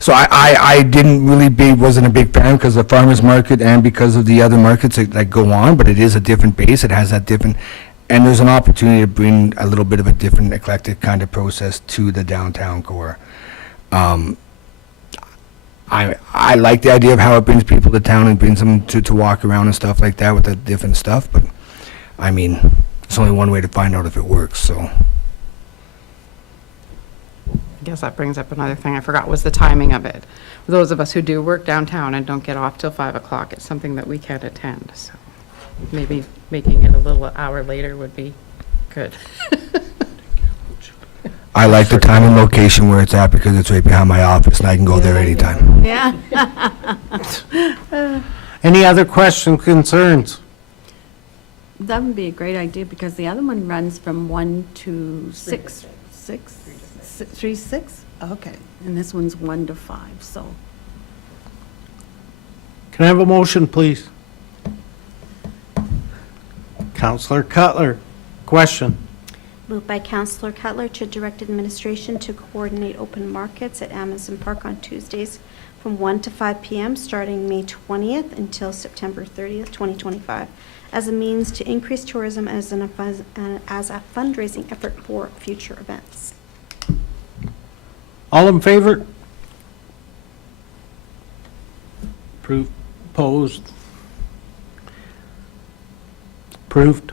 So I didn't really wasn't a big fan because of the farmer's market and because of the other markets that go on, but it is a different base. It has that different, and there's an opportunity to bring a little bit of a different eclectic kind of process to the downtown core. I like the idea of how it brings people to town and brings them to walk around and stuff like that with the different stuff, but I mean, there's only one way to find out if it works, so. I guess that brings up another thing I forgot, was the timing of it. For those of us who do work downtown and don't get off till 5 o'clock, it's something that we can't attend, so maybe making it a little hour later would be good. I like the time and location where it's at because it's right behind my office and I can go there anytime. Yeah. Any other questions, concerns? That would be a great idea because the other one runs from 1 to 6. 3 to 6? Okay. And this one's 1 to 5, so. Can I have a motion, please? Councillor Cutler, question. Moved by Councillor Cutler to direct administration to coordinate open markets at Amazon Park on Tuesdays from 1 to 5 p.m. starting May 20th until September 30th, 2025, as a means to increase tourism as a fundraising effort for future events. All in favor? Approved. Opposed? Approved.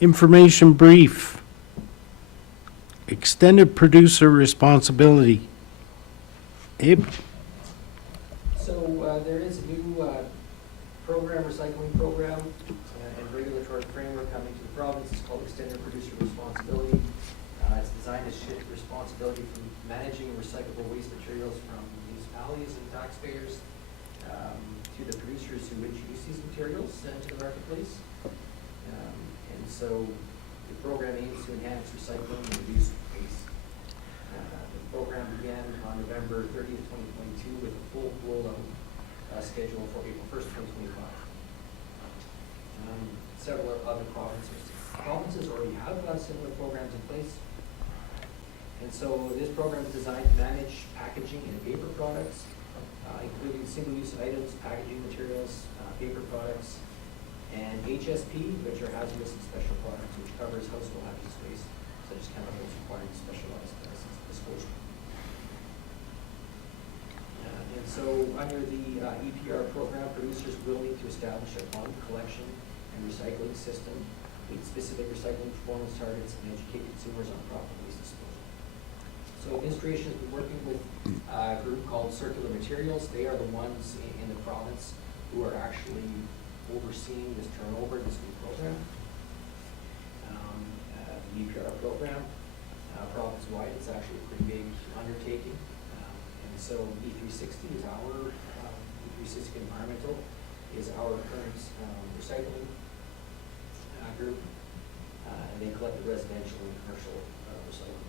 Information brief. Extended producer responsibility. Abe? So there is a new program, recycling program, and regulatory framework coming to the province. It's called Extended Producer Responsibility. It's designed to shift responsibility from managing recyclable waste materials from municipalities and taxpayers to the producers who introduce these materials to the marketplace. And so the program aims to enhance recycling and reduce waste. The program began on November 30th, 2022 with a full rollout schedule for April 1st, 2025. several other provinces. Provinces already have similar programs in place. And so this program is designed to manage packaging and paper products, including single-use items, packaging materials, paper products, and HSP, which are hazardous and special products, which covers household hazardous waste, such as chemicals requiring specialized disposal. And so under the EPR program, producers will need to establish a fund collection and recycling system, meet specific recycling performance targets, and educate consumers on proper waste disposal. So administration has been working with a group called Circular Materials. They are the ones in the province who are actually overseeing this turnover, this new program. The EPR program, province-wide, it's actually a pretty big undertaking. And so E360 is our, E360 Environmental is our current recycling group. And they collect the residential and commercial recycling.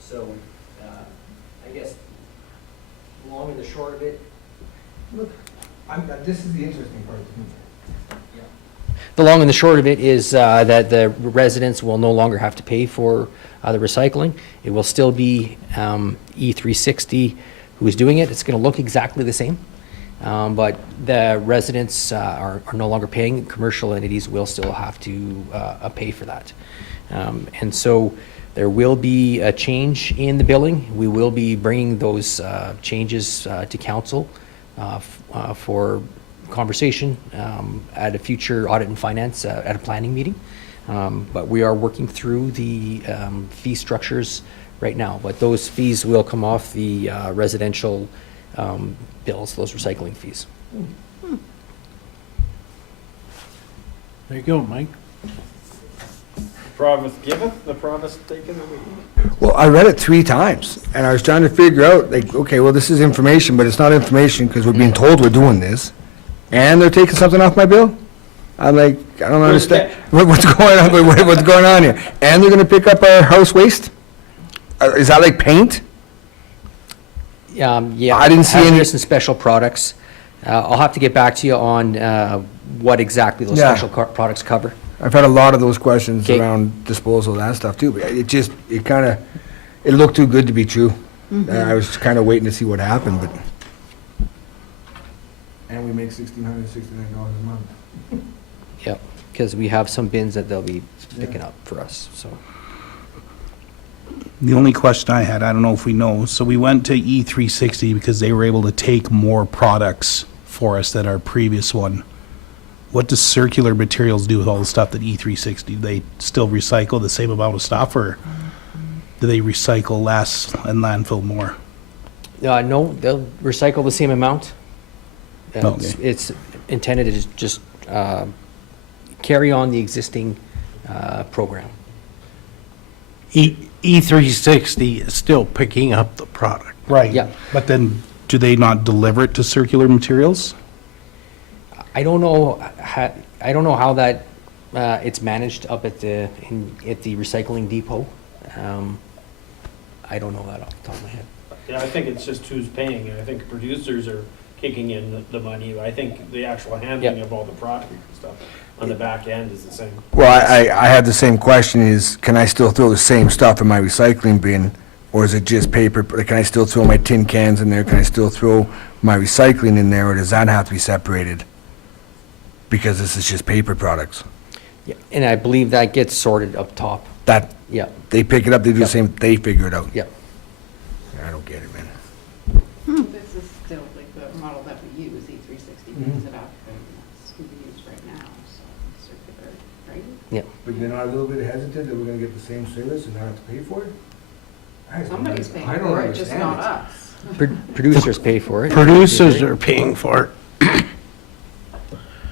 So, I guess, long and the short of it. Look, this is the interesting part to me. The long and the short of it is that the residents will no longer have to pay for the recycling. It will still be E360 who is doing it. It's going to look exactly the same, but the residents are no longer paying. Commercial entities will still have to pay for that. And so there will be a change in the billing. We will be bringing those changes to council for conversation at a future audit and finance at a planning meeting. But we are working through the fee structures right now. But those fees will come off the residential bills, those recycling fees. There you go, Mike. Province giveth, the province taketh away. Well, I read it 3 times, and I was trying to figure out, like, okay, well, this is information, but it's not information because we're being told we're doing this, and they're taking something off my bill? I'm like, I don't understand. What's going on, what's going on here? And they're gonna pick up our house waste? Is that like paint? Yeah. I didn't see any- Hazardous and special products. I'll have to get back to you on what exactly those Yeah. special products cover. I've had a lot of those questions Okay. around disposal and that stuff too, but it looked too good to be true. I was kind of waiting to see what happened, but. And we make $1,669 a month. Yep, because we have some bins that they'll be picking up for us, so. The only question I had, I don't know if we know, so we went to E360 because they were able to take more products for us than our previous one. What does circular materials do with all the stuff that E360? Do they still recycle the same amount of stuff, or do they recycle less and landfill more? No, they'll recycle the same amount. Okay. It's intended to just carry on the existing program. E360 is still picking up the product. Right. Yeah. But then, do they not deliver it to circular materials? I don't know how that it's managed up at the recycling depot. I don't know that off the top of my head. Yeah, I think it's just who's paying. I think producers are kicking in the money. I think the actual handling of all the product and stuff on the back end is the same. Well, I had the same question is, can I still throw the same stuff in my recycling bin? Or is it just paper? Can I still throw my tin cans in there? Can I still throw my recycling in there? Or does that have to be separated? Because this is just paper products. Yeah, and I believe that gets sorted up top. That, Yeah, they pick it up, they do the Yep. same, they figure it out. yeah. I don't get it, man. This is still like the model that we use, E360 brings it up, and that's who we use right now, so circular, right? Yeah. But you're not a little bit hesitant that we're gonna get the same service and not have to pay for it? Somebody's paying I don't for it, just understand not it. us. Producers pay for it. Producers are paying for it.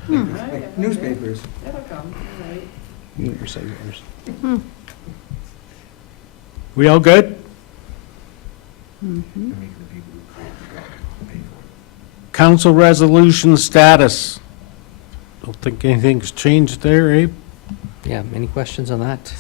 Like newspapers. It'll come, right? We all good? Council resolution status. Don't think anything's changed there, Abe? Yeah, any questions on that?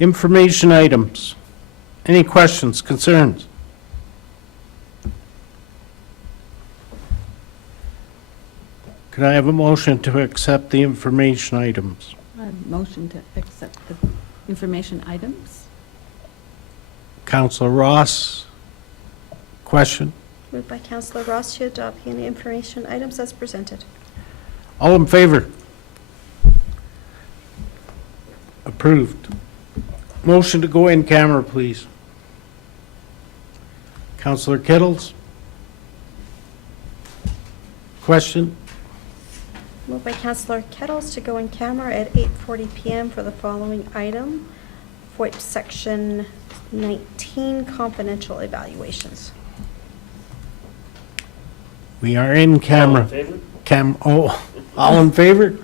Information items. Any questions, concerns? Could I have a motion to accept the information items? Motion to accept the information items. Councillor Ross, question? Moved by Councillor Ross to adopt the information items as presented. All in favor? Approved. Motion to go in camera, please. Councillor Kettles? Question? Moved by Councillor Kettles to go in camera at 8:40 PM for the following item, FOIP Section 19, confidential evaluations. We are in camera. All in favor? All in favor?